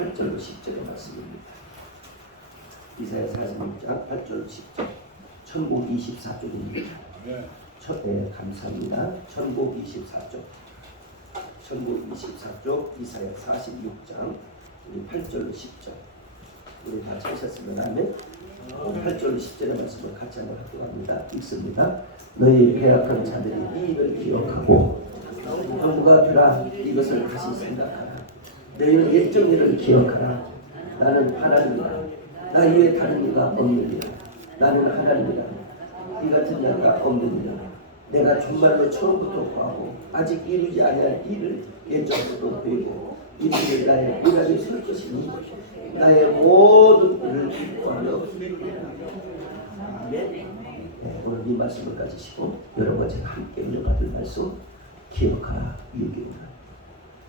8절로 10절의 말씀입니다. 이사야 46장 8절로 10절. 천국 24쪽입니다. 네, 감사합니다. 천국 24쪽. 천국 24쪽 이사야 46장 8절로 10절. 우리 다 찾으셨으면 하면 8절로 10절의 말씀을 같이 한번 하도록 합니다. 읽습니다. 너희 배악한 자들이 이 일을 기억하고 누가 되라 이것을 다시 생각하라. 너희는 옛적 일을 기억하라. 나는 하나님이라. 나 이외에 다른 이가 없느니라. 나는 하나님이라. 이 같은 자가 없느니라. 내가 정말로 처음부터 구하고 아직 이루지 아니할 일을 예정으로 보이고 이 일을 나의 미랄이 설 것이니 나의 모든 일을 기뻐하며 아멘. 네, 오늘 이 말씀을 가지시고 여러분 제가 함께 읽어받을 말씀 기억하라. 유교라.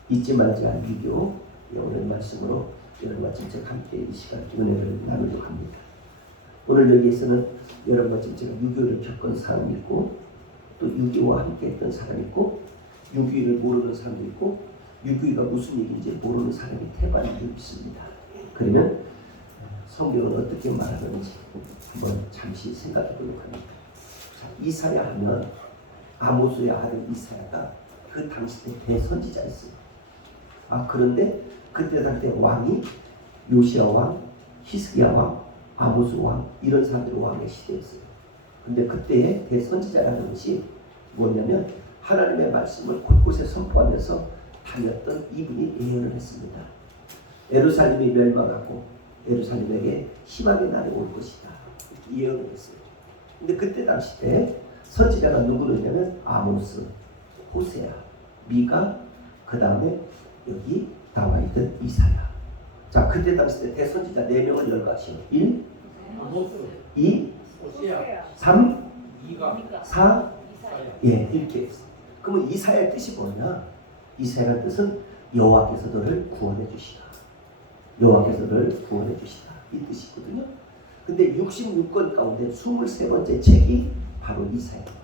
잊지 말지 않을 유교. 오늘 말씀으로 여러분과 진짜 함께 이 시간 은혜를 나누려고 합니다. 오늘 여기에서는 여러분과 진짜 유교를 겪은 사람이 있고 또 유교와 함께 했던 사람이 있고 유교를 모르는 사람도 있고 유교가 무슨 얘기인지 모르는 사람이 태반이 있습니다. 그러면 성경은 어떻게 말하는지 한번 잠시 생각해 보려고 합니다. 자, 이사야 하면 아모스의 아들 이사야가 그 당시 때 대선지자였어요. 그런데 그때 당시 왕이 요시야 왕, 히스기야 왕, 아모스 왕 이런 사람들이 왕의 시대였어요. 근데 그때의 대선지자라는 것이 뭐냐면 하나님의 말씀을 곳곳에 선포하면서 다녔던 이분이 예언을 했습니다. 예루살렘이 멸망하고 예루살렘에게 희망의 날이 올 것이다. 예언을 했어요. 근데 그때 당시 때 선지자가 누구였냐면 아모스, 호세아, 미가, 그 다음에 여기 나와있던 이사야. 자, 그때 당시 때 대선지자 4명을 열거하시오. 1, 아모스, 2, 호세아, 3, 2가, 4, 예, 이렇게 했어요. 그러면 이사야의 뜻이 뭐냐? 이사야의 뜻은 여호와께서 너를 구원해 주시다. 여호와께서 너를 구원해 주시다. 이 뜻이거든요. 근데 66권 가운데 23번째 책이 바로 이사야입니다.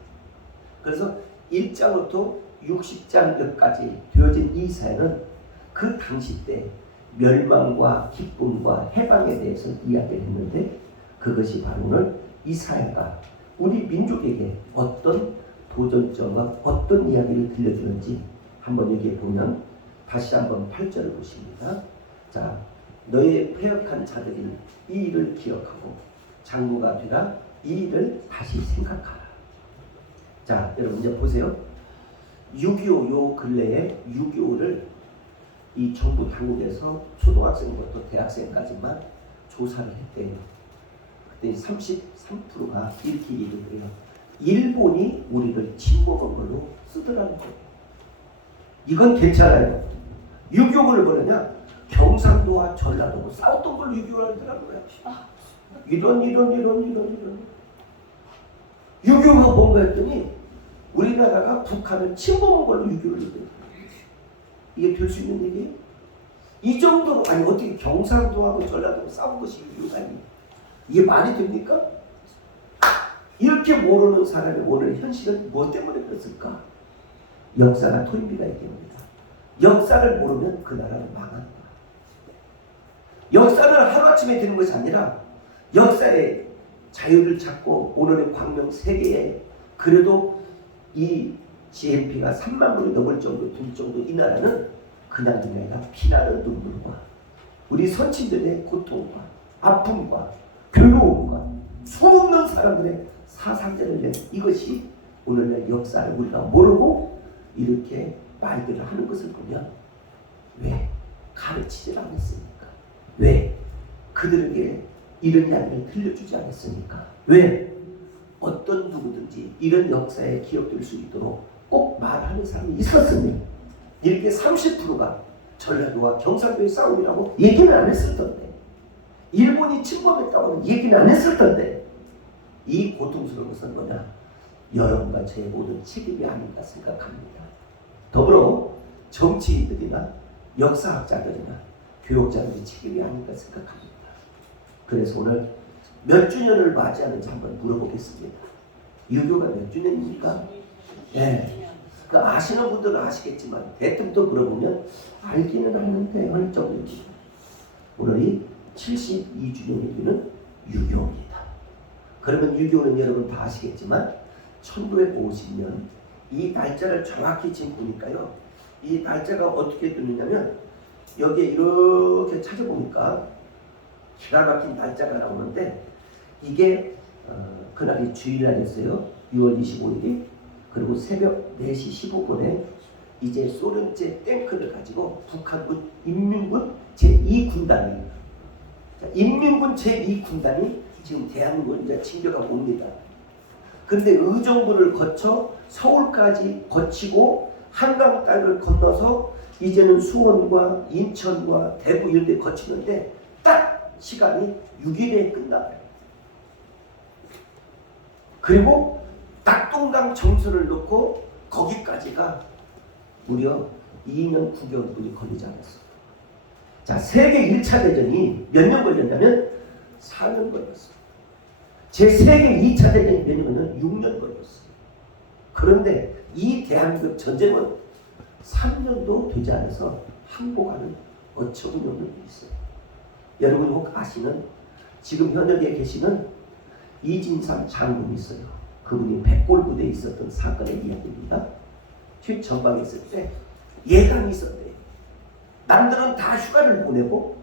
그래서 1장부터 60장까지 되어진 이사야는 그 당시 때 멸망과 기쁨과 해방에 대해서 이야기를 했는데 그것이 바로 오늘 이사야가 우리 민족에게 어떤 도전점과 어떤 이야기를 들려주는지 한번 여기에 보면 다시 한번 8절을 보십니다. 자, 너의 패역한 자들이 이 일을 기억하고 장구가 되라 이 일을 다시 생각하라. 자, 여러분 이제 보세요. 6.25 요 근래에 6.25를 이 정부 당국에서 초등학생부터 대학생까지만 조사를 했대요. 그때 33%가 이렇게 얘기를 해요. 일본이 우리를 침범한 걸로 쓰더라는 거예요. 이건 괜찮아요. 6.25를 뭐냐? 경상도와 전라도가 싸웠던 걸로 6.25를 하더라고요. 이런 6.25가 뭔가 했더니 우리나라가 북한을 침범한 걸로 6.25를 했대요. 이게 될 수 있는 얘기예요? 이 정도로 아니 어떻게 경상도하고 전라도하고 싸운 것이 6.25가 아니에요? 이게 말이 됩니까? 이렇게 모르는 사람이 오늘 현실은 뭐 때문에 그랬을까? 역사가 토인비가 얘기합니다. 역사를 모르면 그 나라는 망한다. 역사는 하루아침에 되는 것이 아니라 역사의 자유를 찾고 오늘의 광명 세계에 그래도 이 GNP가 3만 불이 넘을 정도 될 정도 이 나라는 그냥 아니라 피나는 눈물과 우리 선친들의 고통과 아픔과 괴로움과 수없는 사람들의 사상자를 낸 이것이 오늘날 역사를 우리가 모르고 이렇게 말들을 하는 것을 보면 왜 가르치질 않았습니까? 왜 그들에게 이런 이야기를 들려주지 않았습니까? 왜 어떤 누구든지 이런 역사에 기억될 수 있도록 꼭 말하는 사람이 있었으면 이렇게 30%가 전라도와 경상도의 싸움이라고 얘기는 안 했을 텐데 일본이 침범했다고는 얘기는 안 했을 텐데 이 고통스러운 것은 뭐냐? 여러분과 제 모든 책임이 아닌가 생각합니다. 더불어 정치인들이나 역사학자들이나 교육자들의 책임이 아닌가 생각합니다. 그래서 오늘 몇 주년을 맞이하는지 한번 물어보겠습니다. 유교가 몇 주년입니까? 네. 그 아시는 분들은 아시겠지만 대뜸 또 물어보면 알기는 하는데 헐떡이지. 오늘이 72주년이 되는 6.25입니다. 그러면 6.25는 여러분 다 아시겠지만 1950년 이 날짜를 정확히 지금 보니까요. 이 날짜가 어떻게 되느냐면 여기에 이렇게 찾아보니까 기가 막힌 날짜가 나오는데 이게 그날이 주일날이었어요. 6월 25일이. 그리고 새벽 4시 15분에 이제 소련제 탱크를 가지고 북한군 인민군 제2군단이 인민군 제2군단이 지금 대한민국을 이제 진격하고 옵니다. 근데 의정부를 거쳐 서울까지 거치고 한강 땅을 건너서 이제는 수원과 인천과 대구 이런 데 거치는데 딱 시간이 6일에 끝나요. 그리고 낙동강 정선을 놓고 거기까지가 무려 2년 9개월뿐이 걸리지 않았어요. 자, 세계 1차 대전이 몇 년 걸렸냐면 4년 걸렸어요. 제 세계 2차 대전이 몇 년 걸렸냐면 6년 걸렸어요. 그런데 이 대한민국 전쟁은 3년도 되지 않아서 항복하는 어처구니 없는 일이 있어요. 여러분이 혹 아시는 지금 현역에 계시는 이진삼 장군이 있어요. 그분이 백골부대에 있었던 사건의 이야기입니다. 전방에 있을 때 예감이 있었대요. 남들은 다 휴가를 보내고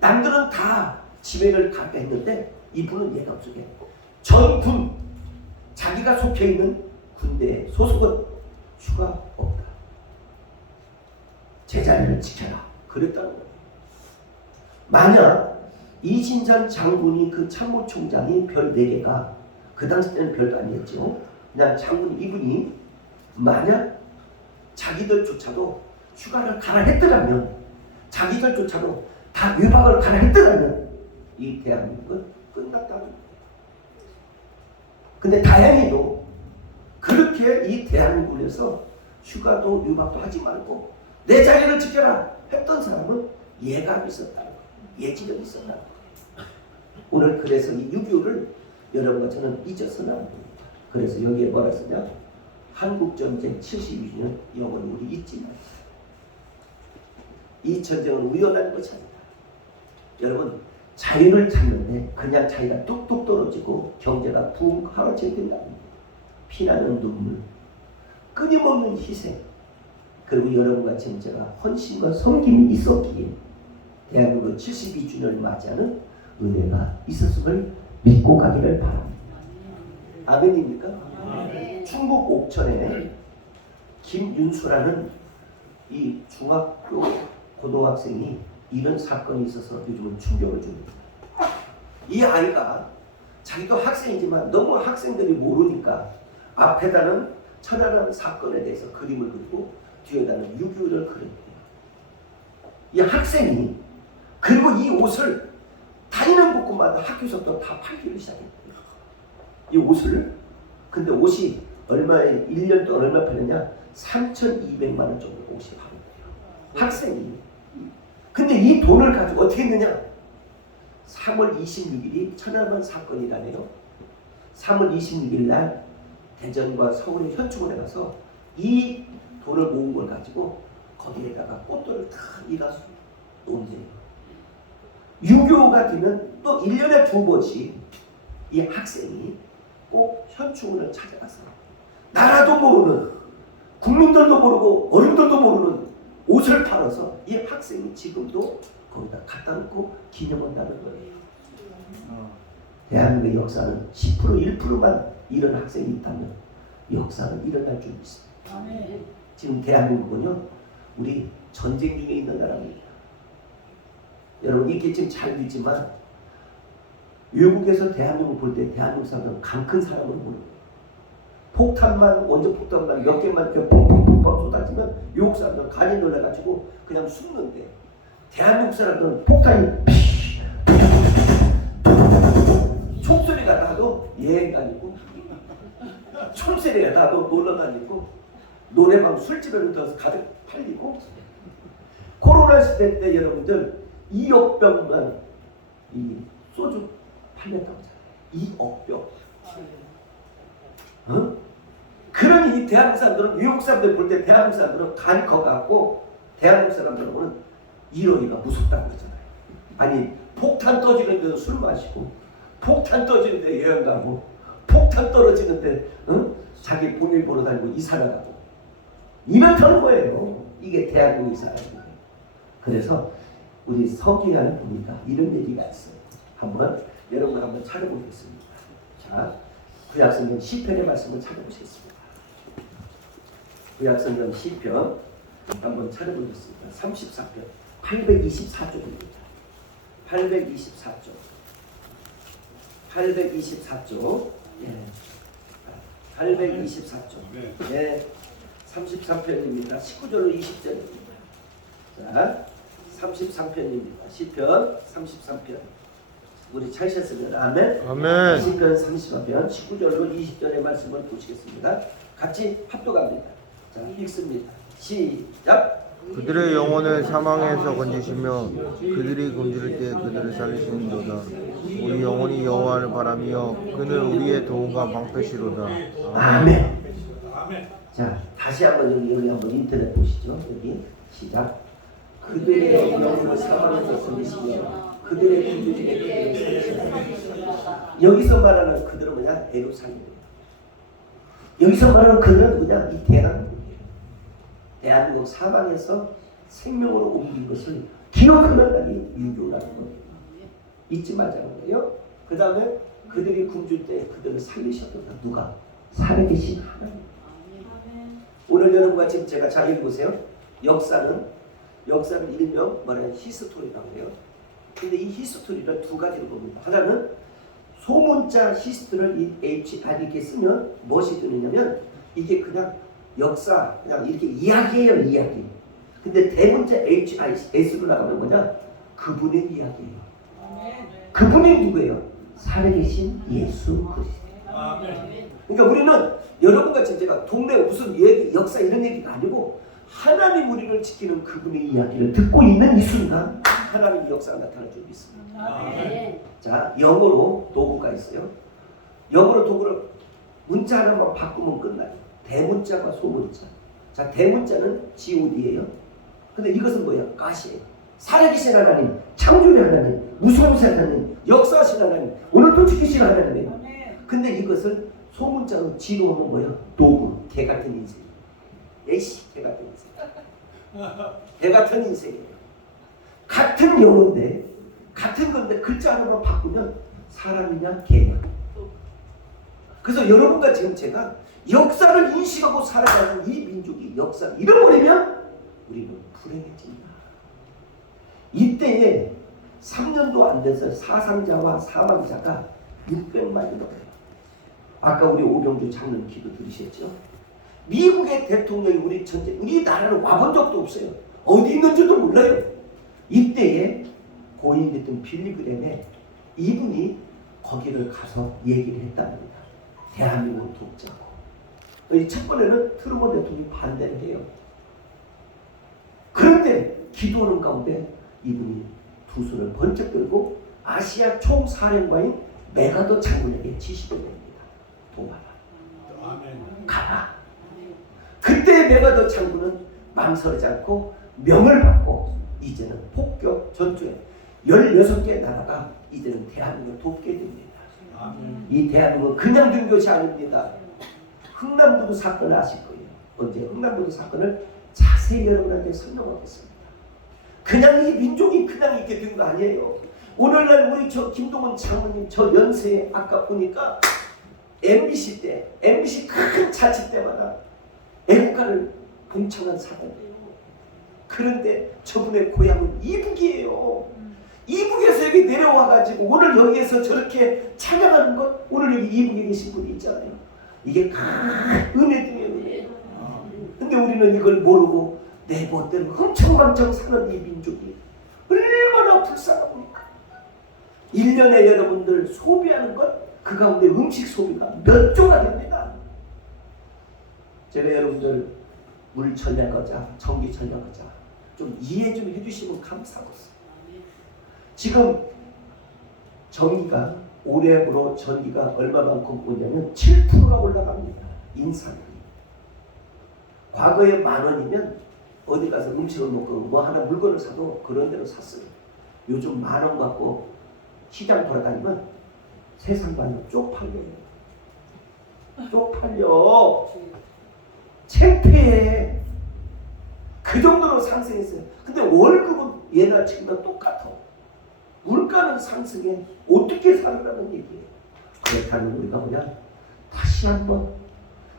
남들은 다 집에를 가게 했는데 이분은 예감 속에 전군 자기가 속해 있는 군대의 소속은 휴가 없다. 제자리를 지켜라. 그랬다는 거예요. 만약 이진산 장군이 그 참모총장이 별 4개가 그 당시 때는 별도 아니었죠. 그냥 장군 이분이 만약 자기들조차도 휴가를 가라 했더라면 자기들조차도 다 외박을 가라 했더라면 이 대한민국은 끝났다는 거예요. 근데 다행히도 그렇게 이 대한민국에서 휴가도 외박도 하지 말고 내 자리를 지켜라 했던 사람은 예감이 있었다는 거예요. 예지력이 있었다는 거예요. 오늘 그래서 이 6.25를 여러분과 저는 잊어서는 안 됩니다. 그래서 여기에 뭐라 쓰냐? 한국전쟁 72주년 영원히 우리 잊지 마세요. 이 전쟁은 우연한 것이 아니다. 여러분 자유를 찾는데 그냥 자기가 뚝뚝 떨어지고 경제가 붕 하락하게 된다는 피나는 눈물, 끊임없는 희생, 그리고 여러분과 지금 제가 헌신과 섬김이 있었기에 대한민국 72주년을 맞이하는 은혜가 있었음을 믿고 가기를 바랍니다. 아멘입니까? 아멘. 충북 옥천에 김윤수라는 이 중학교 고등학생이 이런 사건이 있어서 요즘은 충격을 줍니다. 이 아이가 자기도 학생이지만 너무 학생들이 모르니까 앞에다는 천안함 사건에 대해서 그림을 그리고 뒤에다는 6.25를 그렸대요. 이 학생이 그리고 이 옷을 다니는 곳마다 학교에서도 다 팔기를 시작했대요. 이 옷을. 근데 옷이 얼마에 1년 동안 얼마 팔렸냐? 3,200만 원 정도 옷이 팔렸대요. 학생이. 근데 이 돈을 가지고 어떻게 했느냐? 3월 26일이 천안함 사건이라네요. 3월 26일 날 대전과 서울의 현충원에 가서 이 돈을 모은 걸 가지고 거기에다가 꽃들을 다 이가 놓은대요. 6.25가 되면 또 1년에 2번씩 이 학생이 꼭 현충원을 찾아가서 나라도 모르는 국민들도 모르고 어른들도 모르는 옷을 팔아서 이 학생이 지금도 거기다 갖다 놓고 기념한다는 거예요. 대한민국의 역사는 10% 1%만 이런 학생이 있다면 역사는 일어날 줄 믿습니다. 아멘. 지금 대한민국은요 우리 전쟁 중에 있는 나라입니다. 여러분 이게 지금 잘 믿지만 외국에서 대한민국 볼 때 대한민국 사람은 강 큰 사람으로 보는 거예요. 폭탄만 원전 폭탄만 몇 개만 이렇게 뻥뻥뻥뻥 쏟아지면 외국 사람들은 간이 놀라가지고 그냥 숨는데 대한민국 사람들은 폭탄이 총소리가 나도 여행다니고 총소리가 나도 놀러다니고 노래방 술집에 들어서 가득 팔리고 코로나 시대 때 여러분들 2억 병만 이 소주 팔렸다고 하잖아요. 2억 병. 어? 그러니 이 대한민국 사람들은 외국 사람들 볼 때 대한민국 사람들은 간이 커갖고 대한민국 사람들은 오늘 이러기가 무섭다고 그러잖아요. 아니 폭탄 터지는 데서 술 마시고 폭탄 터지는 데 여행 가고 폭탄 떨어지는 데 자기 비밀 보러 다니고 이사 나가고 이렇다는 거예요. 이게 대한민국 이사라는. 그래서 우리 성경을 보니까 이런 얘기가 있어요. 한번 여러분 한번 찾아보겠습니다. 자, 구약성경 시편의 말씀을 찾아보시겠습니다. 구약성경 시편 한번 찾아보겠습니다. 34편 824쪽입니다. 824쪽 824쪽 예. 824쪽 예. 33편입니다. 19절로 20절입니다. 자, 33편입니다. 시편 33편. 우리 찾으셨으면 아멘. 아멘. 시편 33편 19절로 20절의 말씀을 보시겠습니다. 같이 합독합니다. 자, 읽습니다. 시작. 그들의 영혼을 사망에서 건지시며 그들이 굶주릴 때 그들을 살리시는도다. 우리 영혼이 여호와를 바라며 그는 우리의 도움과 방패시로다. 아멘. 자, 다시 한번 여기 한번 인터넷 보시죠. 여기 시작. 그들의 영혼을 사망에서 건지시며 그들의 굶주릴 때 그들을 살리시는도다. 여기서 말하는 그들은 뭐냐? 예루살렘이에요. 여기서 말하는 그들은 뭐냐? 이 대한민국 사방에서 생명으로 옮긴 것을 기억하는 날이 유교라는 거예요. 잊지 말자는 거예요. 그 다음에 그들이 굶줄 때 그들을 살리셨다. 누가? 살아계신 하나님. 오늘 여러분과 지금 제가 잘 읽어보세요. 역사는 일명 말하는 히스토리라고 해요. 근데 이 히스토리를 두 가지로 봅니다. 하나는 소문자 히스토리를 이 HR 이렇게 쓰면 무엇이 되느냐면 이게 그냥 역사 그냥 이렇게 이야기예요. 이야기. 근데 대문자 HIS로 나가면 뭐냐? 그분의 이야기예요. 그분이 누구예요? 살아계신 예수 그리스도. 그러니까 우리는 여러분과 제가 동네 무슨 얘기, 역사 이런 얘기가 아니고 하나님 우리를 지키는 그분의 이야기를 듣고 있는 이 순간 하나님의 역사가 나타날 줄 믿습니다. 자, 영어로 도구가 있어요. 영어로 도구를 문자 하나만 바꾸면 끝나요. 대문자와 소문자. 자, 대문자는 God예요. 근데 이것은 뭐야? 가시예요. 살아계신 하나님, 창조의 하나님, 무서우신 하나님, 역사하신 하나님, 오늘도 지키신 하나님이에요. 근데 이것을 소문자로 지로하면 뭐야? 도구, 개 같은 인생. 에이씨, 개 같은 인생. 개 같은 인생이에요. 같은 영어인데, 같은 건데 글자 하나만 바꾸면 사람이냐 개냐. 그래서 여러분과 지금 제가 역사를 인식하고 살아가는 이 민족이 역사를 잃어버리면 우리는 불행해진다. 이때에 3년도 안 돼서 사상자와 사망자가 600만이 넘어요. 아까 우리 오병주 장로님 기도 들으셨죠? 미국의 대통령이 우리 전쟁, 우리 나라를 와본 적도 없어요. 어디 있는지도 몰라요. 이때에 고인됐던 빌리그램에 이분이 거기를 가서 얘기를 했답니다. 대한민국을 돕자고. 첫 번에는 트루먼 대통령이 반대를 해요. 그런데 기도하는 가운데 이분이 두 손을 번쩍 들고 아시아 총사령관인 메가더 장군에게 지시를 냅니다. 도와라. 가라. 그때 메가더 장군은 망설이지 않고 명을 받고 이제는 폭격 전투에 16개 나라가 이제는 대한민국을 돕게 됩니다. 이 대한민국은 그냥 된 것이 아닙니다. 흥남부두 사건을 아실 거예요. 언제 흥남부두 사건을 자세히 여러분한테 설명하겠습니다. 그냥 이 민족이 그냥 이렇게 된 거 아니에요. 오늘날 우리 저 김동원 장모님 저 연세에 아까 보니까 MBC 때 MBC 큰 자치 때마다 애국가를 봉청한 사람이에요. 그런데 저분의 고향은 이북이에요. 이북에서 여기 내려와가지고 오늘 여기에서 저렇게 찬양하는 것, 오늘 여기 이북에 계신 분이 있잖아요. 이게 큰 은혜 중에 은혜예요. 근데 우리는 이걸 모르고 내 멋대로 흥청망청 사는 이 민족이 얼마나 불쌍합니까? 1년에 여러분들 소비하는 것, 그 가운데 음식 소비가 몇 조가 됩니다. 제가 여러분들 물 전략하자, 전기 전략하자 좀 이해 좀 해주시면 감사하겠습니다. 지금 전기가 올해로 전기가 얼마만큼 오냐면 7%가 올라갑니다. 인상이. 과거에 10,000원이면 어디 가서 음식을 먹고 뭐 하나 물건을 사도 그런 데로 샀어요. 요즘 10,000원 갖고 시장 돌아다니면 세상 반으로 쪽팔려요. 쪽팔려. 창피해. 그 정도로 상승했어요. 근데 월급은 옛날 지금과 똑같아. 물가는 상승해. 어떻게 살으라는 얘기예요. 그렇다면 우리가 그냥 다시 한번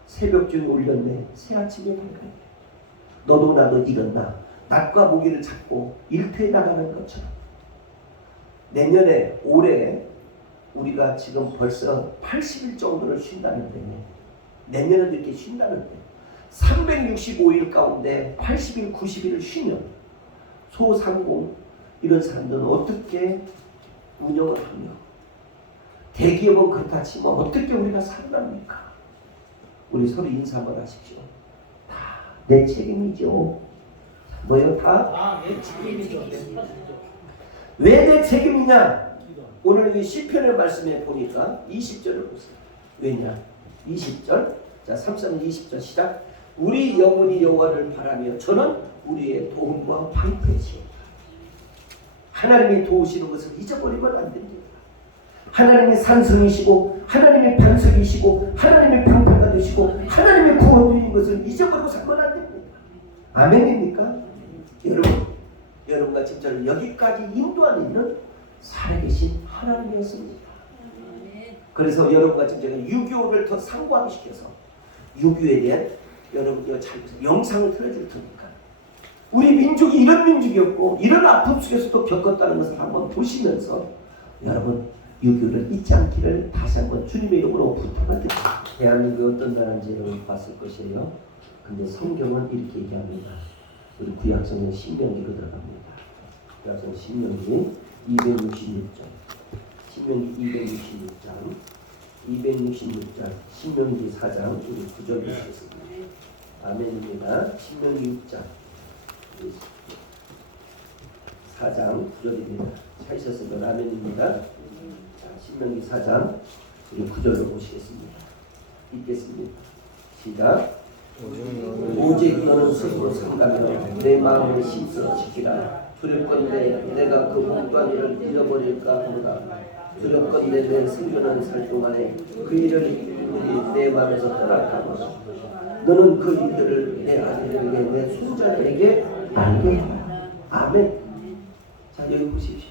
새벽중에 울렸네. 새아침에 밝아야. 너도 나도 일어나 낮과 모기를 잡고 일터에 나가는 것처럼 내년에 올해 우리가 지금 벌써 80일 정도를 쉰다는데 내년은 이렇게 쉰다는데 365일 가운데 80일, 90일을 쉬면 소상공 이런 사람들은 어떻게 운영을 하며 대기업은 그렇다 치면 어떻게 우리가 살아납니까? 우리 서로 인사 한번 하십시오. 다 내 책임이죠. 뭐요? 다 내 책임이죠. 왜 내 책임이냐? 오늘 이 시편의 말씀에 보니까 20절을 보세요. 왜냐? 20절. 자, 3편 20절 시작. 우리 영혼이 여호와를 바라며 저는 우리의 도움과 방패시오. 하나님이 도우시는 것을 잊어버리면 안 됩니다. 하나님이 산성이시고 하나님이 반석이시고 하나님이 방패가 되시고 하나님의 구원주인 것을 잊어버리고 살면 안 됩니다. 아멘입니까? 여러분과 지금 저를 여기까지 인도하는 이는 살아계신 하나님이었습니다. 그래서 여러분과 지금 제가 유교를 더 상고하게 시켜서 유교에 대한 여러분들 잘 보세요. 영상을 틀어줄 테니까 우리 민족이 이런 민족이었고 이런 아픔 속에서도 겪었다는 것을 한번 보시면서 여러분 유교를 잊지 않기를 다시 한번 주님의 이름으로 부탁을 드립니다. 대한민국이 어떤 나라인지 여러분 봤을 것이에요. 근데 성경은 이렇게 얘기합니다. 우리 구약성경 신명기로 들어갑니다. 구약성 신명기 266장 신명기 266장 신명기 4장 우리 9절 보시겠습니다. 아멘입니다. 신명기 6장 4장 9절입니다. 찾으셨으면 아멘입니다. 자, 신명기 4장 우리 9절로 보시겠습니다. 읽겠습니다. 시작. 오직 너는 스스로 상담하며 내 마음을 힘써 지키라. 두렵건대 내가 그 모든 일을 잃어버릴까 보다. 두렵건대 내 생존하는 살 동안에 그 일을 내 마음에서 떠나가고 너는 그 일들을 내 아들에게 내 손자들에게 알게 하라. 아멘. 자, 여기 보십시오.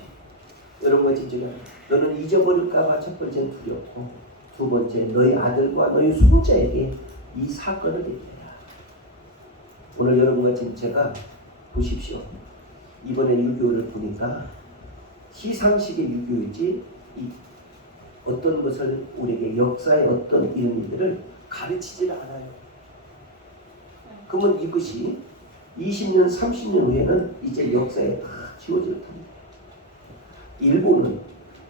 여러분과 집중해. 너는 잊어버릴까봐 첫 번째는 두렵고 두 번째 너희 아들과 너희 손자에게 이 사건을 얘기해라. 오늘 여러분과 지금 제가 보십시오. 이번에 유교를 보니까 시상식의 유교이지 어떤 것을 우리에게 역사의 어떤 이런 일들을 가르치질 않아요. 그러면 이것이 20년, 30년 후에는 이제 역사에 다 지워질 텐데 일본은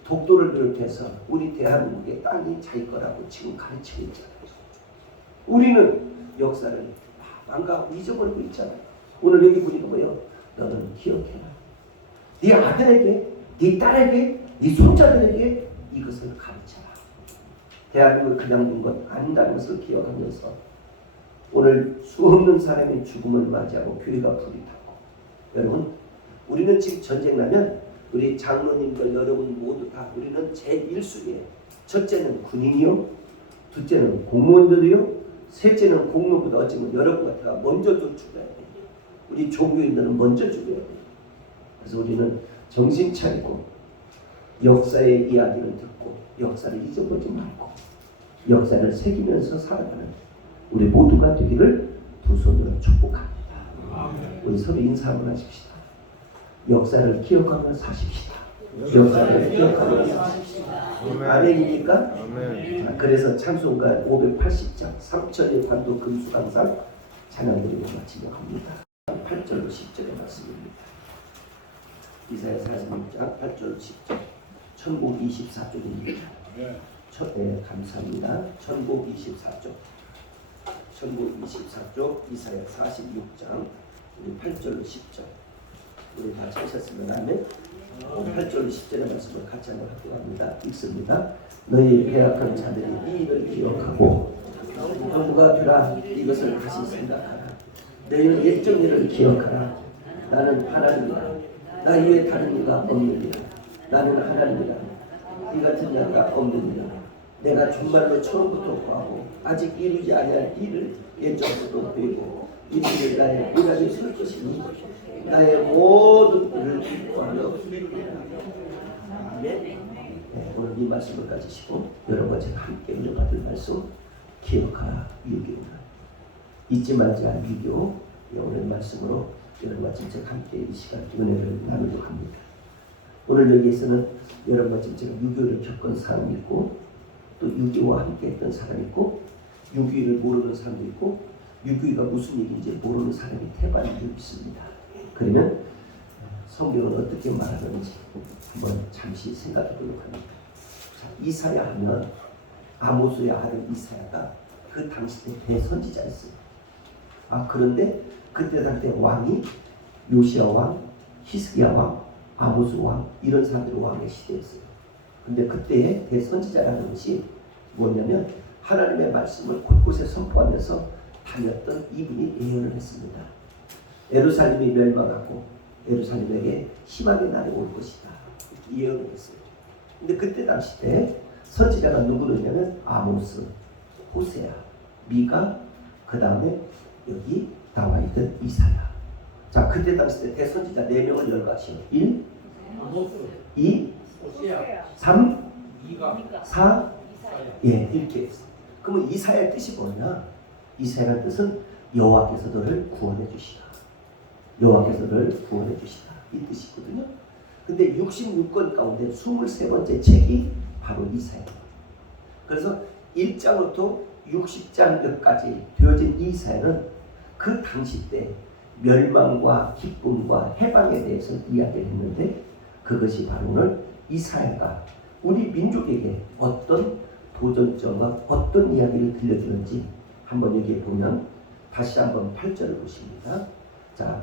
독도를 비롯해서 우리 대한민국의 땅이 자기 거라고 지금 가르치고 있잖아요. 우리는 역사를 망가고 잊어버리고 있잖아요. 오늘 여기 보니까 뭐예요? 너는 기억해라. 네 아들에게, 네 딸에게, 네 손자들에게 이것을 가르쳐라. 대한민국을 그냥 둔 것 아니다는 것을 기억하면서 오늘 수없는 사람의 죽음을 맞이하고 교회가 불이 타고 여러분 우리는 지금 전쟁 나면 우리 장로님들 여러분 모두 다 우리는 제1순위예요. 첫째는 군인이요. 둘째는 공무원들이요. 셋째는 공무원보다 어쩌면 여러분 같아가 먼저 또 죽어야 돼요. 우리 종교인들은 먼저 죽어야 돼요. 그래서 우리는 정신 차리고 역사의 이야기를 듣고 역사를 잊어버리지 말고 역사를 새기면서 살아가는 우리 모두가 되기를 두 손으로 축복합니다. 우리 서로 인사 한번 하십시다. 역사를 기억하며 사십시다. 역사를 기억하며 사십시다. 아멘입니까? 아멘. 자, 그래서 찬송가 580장 3천의 관도 금수강상 찬양드리고 마치려 합니다. 8절로 10절의 말씀입니다. 이사야 46장 8절 10절 천국 24쪽입니다. 감사합니다. 천국 24쪽 천국 24쪽 이사야 46장 우리 8절로 10절 우리 다 찾으셨으면 아멘. 8절 10절의 말씀을 같이 한번 합독합니다. 읽습니다. 너희 배악한 자들이 이 일을 기억하고 정부가 되라. 이것을 다시 생각하라. 너희는 옛적 일을 기억하라. 나는 하나님이라. 나 이외에 다른 이가 없느니라. 나는 하나님이라. 이 같은 자가 없느니라. 내가 정말로 처음부터 구하고 아직 이루지 아니할 일을 예정으로 보이고 이 일을 나의 보답이 설 것이니 나의 모든 일을 구하며 네, 오늘 이 말씀을 가지시고 여러분 제가 함께 은혜받을 말씀 기억하라. 유교다. 잊지 말지 않을 유교. 오늘 말씀으로 여러분과 진짜 함께 이 시간 은혜를 나누려고 합니다. 오늘 여기에서는 여러분과 진짜 유교를 겪은 사람이 있고 또 유교와 함께 했던 사람이 있고 유교를 모르는 사람도 있고 유교가 무슨 얘기인지 모르는 사람이 대반이 있습니다. 그러면 성경은 어떻게 말하는지 한번 잠시 생각해 보려고 합니다. 자, 이사야 하면 아모스의 아들 이사야가 그 당시 때 대선지자였어요. 그런데 그때 당시 왕이 요시야 왕, 히스기야 왕, 아모스 왕 이런 사람들이 왕의 시대였어요. 근데 그때의 대선지자라는 것이 뭐냐면 하나님의 말씀을 곳곳에 선포하면서 다녔던 이분이 예언을 했습니다. 예루살렘이 멸망하고 예루살렘에게 희망의 날이 올 것이다. 예언을 했어요. 근데 그때 당시 때 선지자가 누구였냐면 아모스, 호세아, 미가, 그 다음에 여기 나와 있던 이사야. 자, 그때 당시 때 대선지자 4명을 열거하시오. 1, 2, 3, 4, 이렇게 했어. 그러면 이사야의 뜻이 뭐냐? 이사야의 뜻은 여호와께서 너를 구원해 주시라. 여호와께서 너를 구원해 주시라. 이 뜻이거든요. 근데 66권 가운데 23번째 책이 바로 이사야입니다. 그래서 1장부터 60장까지 되어진 이사야는 그 당시 때 멸망과 기쁨과 해방에 대해서 이야기를 했는데 그것이 바로 오늘 이사야가 우리 민족에게 어떤 도전점과 어떤 이야기를 들려주는지 한번 여기에 보면 다시 한번 8절을 보십니다. 자,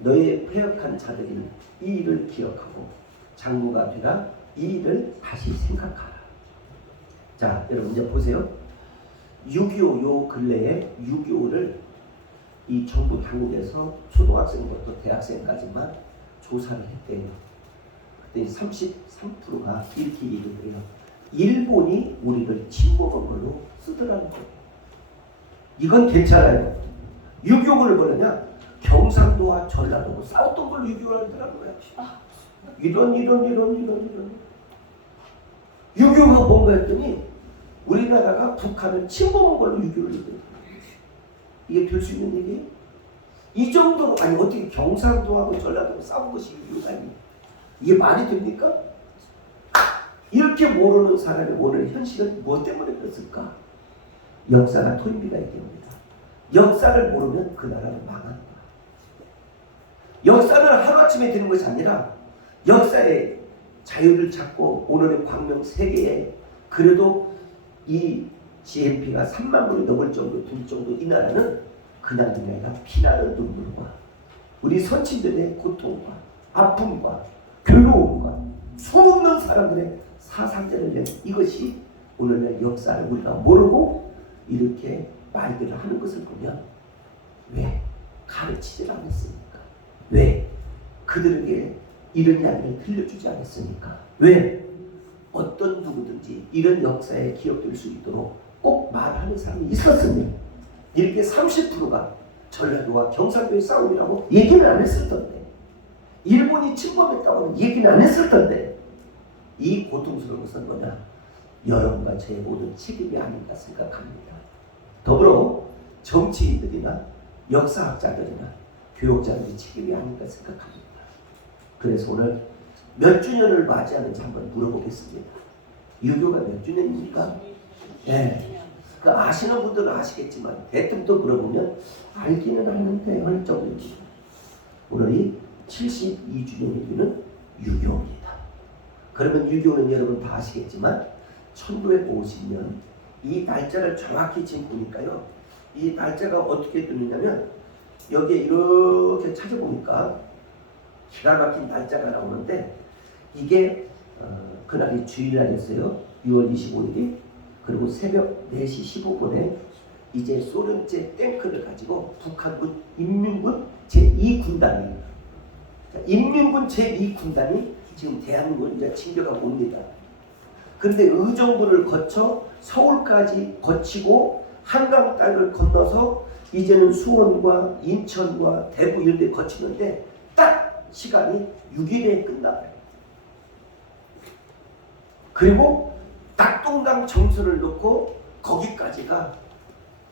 너의 패역한 자들이 이 일을 기억하고 장구가 되라. 이 일을 다시 생각하라. 자, 여러분 이제 보세요. 6.25 요 근래에 6.25를 이 정부 당국에서 초등학생부터 대학생까지만 조사를 했대요. 그때 33%가 이렇게 얘기를 해요. 일본이 우리를 침범한 걸로 쓰더라는 거예요. 이건 괜찮아요. 6.25를 뭐냐? 경상도와 전라도가 싸웠던 걸로 6.25를 하더라는 거야. 이런 6.25가 뭔가 했더니 우리나라가 북한을 침범한 걸로 6.25를 했더니 이게 될 수 있는 얘기예요? 이 정도로 아니 어떻게 경상도하고 전라도가 싸운 것이 6.25가 아니에요? 이게 말이 됩니까? 이렇게 모르는 사람이 오늘 현실은 무엇 때문에 그랬을까? 역사가 토인비가 있게 됩니다. 역사를 모르면 그 나라는 망한다. 역사는 하루아침에 되는 것이 아니라 역사의 자유를 찾고 오늘의 광명 세계에 그래도 이 GNP가 3만 불이 넘을 정도 될 정도 이 나라는 그냥 아니라 피나는 눈물과 우리 선친들의 고통과 아픔과 괴로움과 수없는 사람들의 사상자를 낸 이것이 오늘의 역사를 우리가 모르고 이렇게 말들을 하는 것을 보면 왜 가르치지 않았습니까? 왜 그들에게 이런 이야기를 들려주지 않았습니까? 왜 어떤 누구든지 이런 역사에 기억될 수 있도록 꼭 말하는 사람이 있었습니다. 이렇게 30%가 전라도와 경상도의 싸움이라고 얘기는 안 했을 텐데 일본이 침범했다고는 얘기는 안 했을 텐데 이 고통스러운 것은 뭐냐? 여러분과 제 모든 책임이 아닌가 생각합니다. 더불어 정치인들이나 역사학자들이나 교육자들이 책임이 아닌가 생각합니다. 그래서 오늘 몇 주년을 맞이하는지 한번 물어보겠습니다. 유교가 몇 주년입니까? 네. 그 아시는 분들은 아시겠지만 대뜸도 물어보면 알기는 하는데 헐쩍이지. 오늘이 72주년의 이유는 유교입니다. 그러면 유교는 여러분 다 아시겠지만 1950년 이 날짜를 정확히 지금 보니까요. 이 날짜가 어떻게 뜨느냐면 여기에 이렇게 찾아보니까 기가 막힌 날짜가 나오는데 이게 그날이 주일날이었어요. 6월 25일이. 그리고 새벽 4시 15분에 이제 소련제 탱크를 가지고 북한군 인민군 제2군단이 인민군 제2군단이 지금 대한민국을 이제 챙겨가고 옵니다. 그런데 의정부를 거쳐 서울까지 거치고 한강 땅을 건너서 이제는 수원과 인천과 대구 이런 데 거치는데 딱 시간이 6일에 끝나요. 그리고 낙동강 정선을 놓고 거기까지가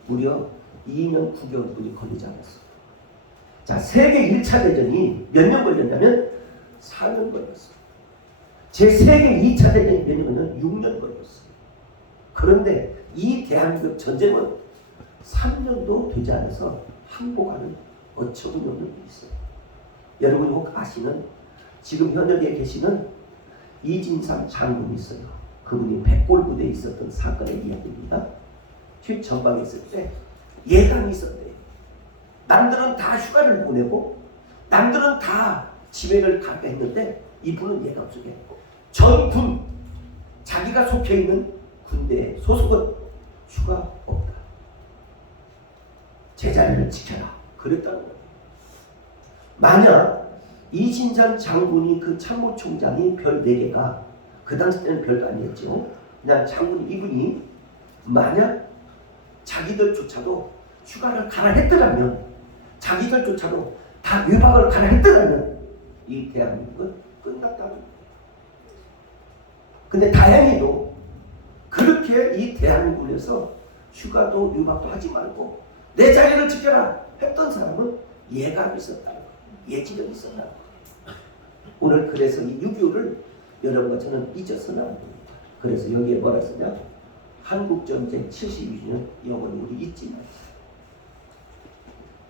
무려 2년 9개월뿐이 걸리지 않았어요. 자, 세계 1차 대전이 몇 년 걸렸냐면 4년 걸렸어요. 제 세계 2차 대전이 몇 년 걸렸냐면 6년 걸렸어요. 그런데 이 대한민국 전쟁은 3년도 되지 않아서 항복하는 어처구니 없는 일이 있어요. 여러분이 혹 아시는 지금 현역에 계시는 이진삼 장군이 있어요. 그분이 백골부대에 있었던 사건의 이야기입니다. 전방에 있을 때 예감이 있었대요. 남들은 다 휴가를 보내고 남들은 다 집회를 가게 했는데 이분은 예감 속에 전군 자기가 속해 있는 군대의 소속은 휴가 없다. 제자리를 지켜라. 그랬다는 거예요. 만약 이진삼 장군이 그 참모총장이 별 4개가 그 당시 때는 별도 아니었죠. 그냥 장군 이분이 만약 자기들조차도 휴가를 가라 했더라면 자기들조차도 다 외박을 가라 했더라면 이 대한민국은 끝났다는 거예요. 근데 다행히도 그렇게 이 대한민국에서 휴가도 외박도 하지 말고 내 자리를 지켜라 했던 사람은 예감이 있었다는 거예요. 예지력이 있었다는 거예요. 오늘 그래서 이 6.25를 여러분과 저는 잊어서는 안 됩니다. 그래서 여기에 뭐라 쓰냐? 한국전쟁 72주년 영원히 우리 잊지 마세요.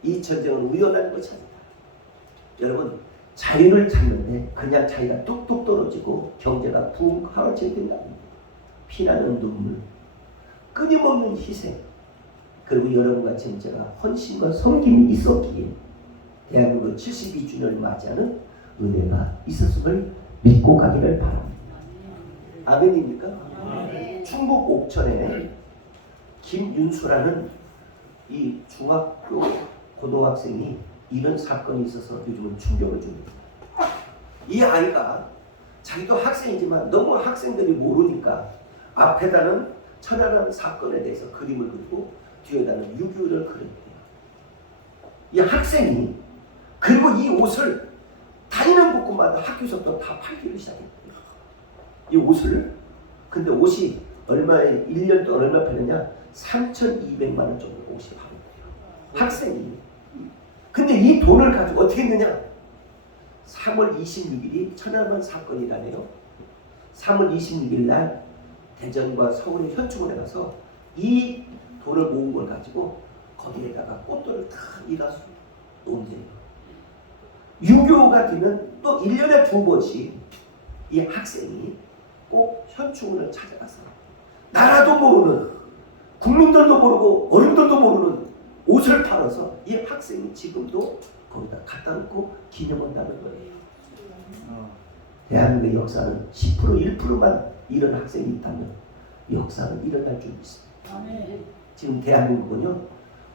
이 전쟁은 우연한 것이 아니다. 여러분 자유를 찾는데 그냥 자기가 뚝뚝 떨어지고 경제가 붕 하락된 게 아닙니다. 피나는 눈물, 끊임없는 희생, 그리고 여러분과 지금 제가 헌신과 섬김이 있었기에 대한민국 72주년을 맞이하는 은혜가 있었음을 믿고 가기를 바랍니다. 아멘입니까? 충북 옥천에 김윤수라는 이 중학교 고등학생이 이런 사건이 있어서 요즘은 충격을 줍니다. 이 아이가 자기도 학생이지만 너무 학생들이 모르니까 앞에다는 천안함 사건에 대해서 그림을 그리고 뒤에다는 6.25를 그렸대요. 이 학생이 그리고 이 옷을 다니는 곳곳마다 학교에서부터 다 팔기를 시작했대요. 이 옷을. 근데 옷이 얼마에 1년 동안 얼마 팔렸냐? 3,200만 원 정도 옷이 팔렸대요. 학생이. 근데 이 돈을 가지고 어떻게 했느냐? 3월 26일이 천안함 사건이라네요. 3월 26일 날 대전과 서울의 현충원에 가서 이 돈을 모은 걸 가지고 거기에다가 꽃들을 다 이가 놓은대요. 6.25가 되면 또 1년에 2번씩 이 학생이 꼭 현충원을 찾아가서 나라도 모르는 국민들도 모르고 어른들도 모르는 옷을 팔아서 이 학생이 지금도 거기다 갖다 놓고 기념한다는 거예요. 대한민국의 역사는 10% 1%만 이런 학생이 있다면 역사는 일어날 줄 믿습니다. 지금 대한민국은요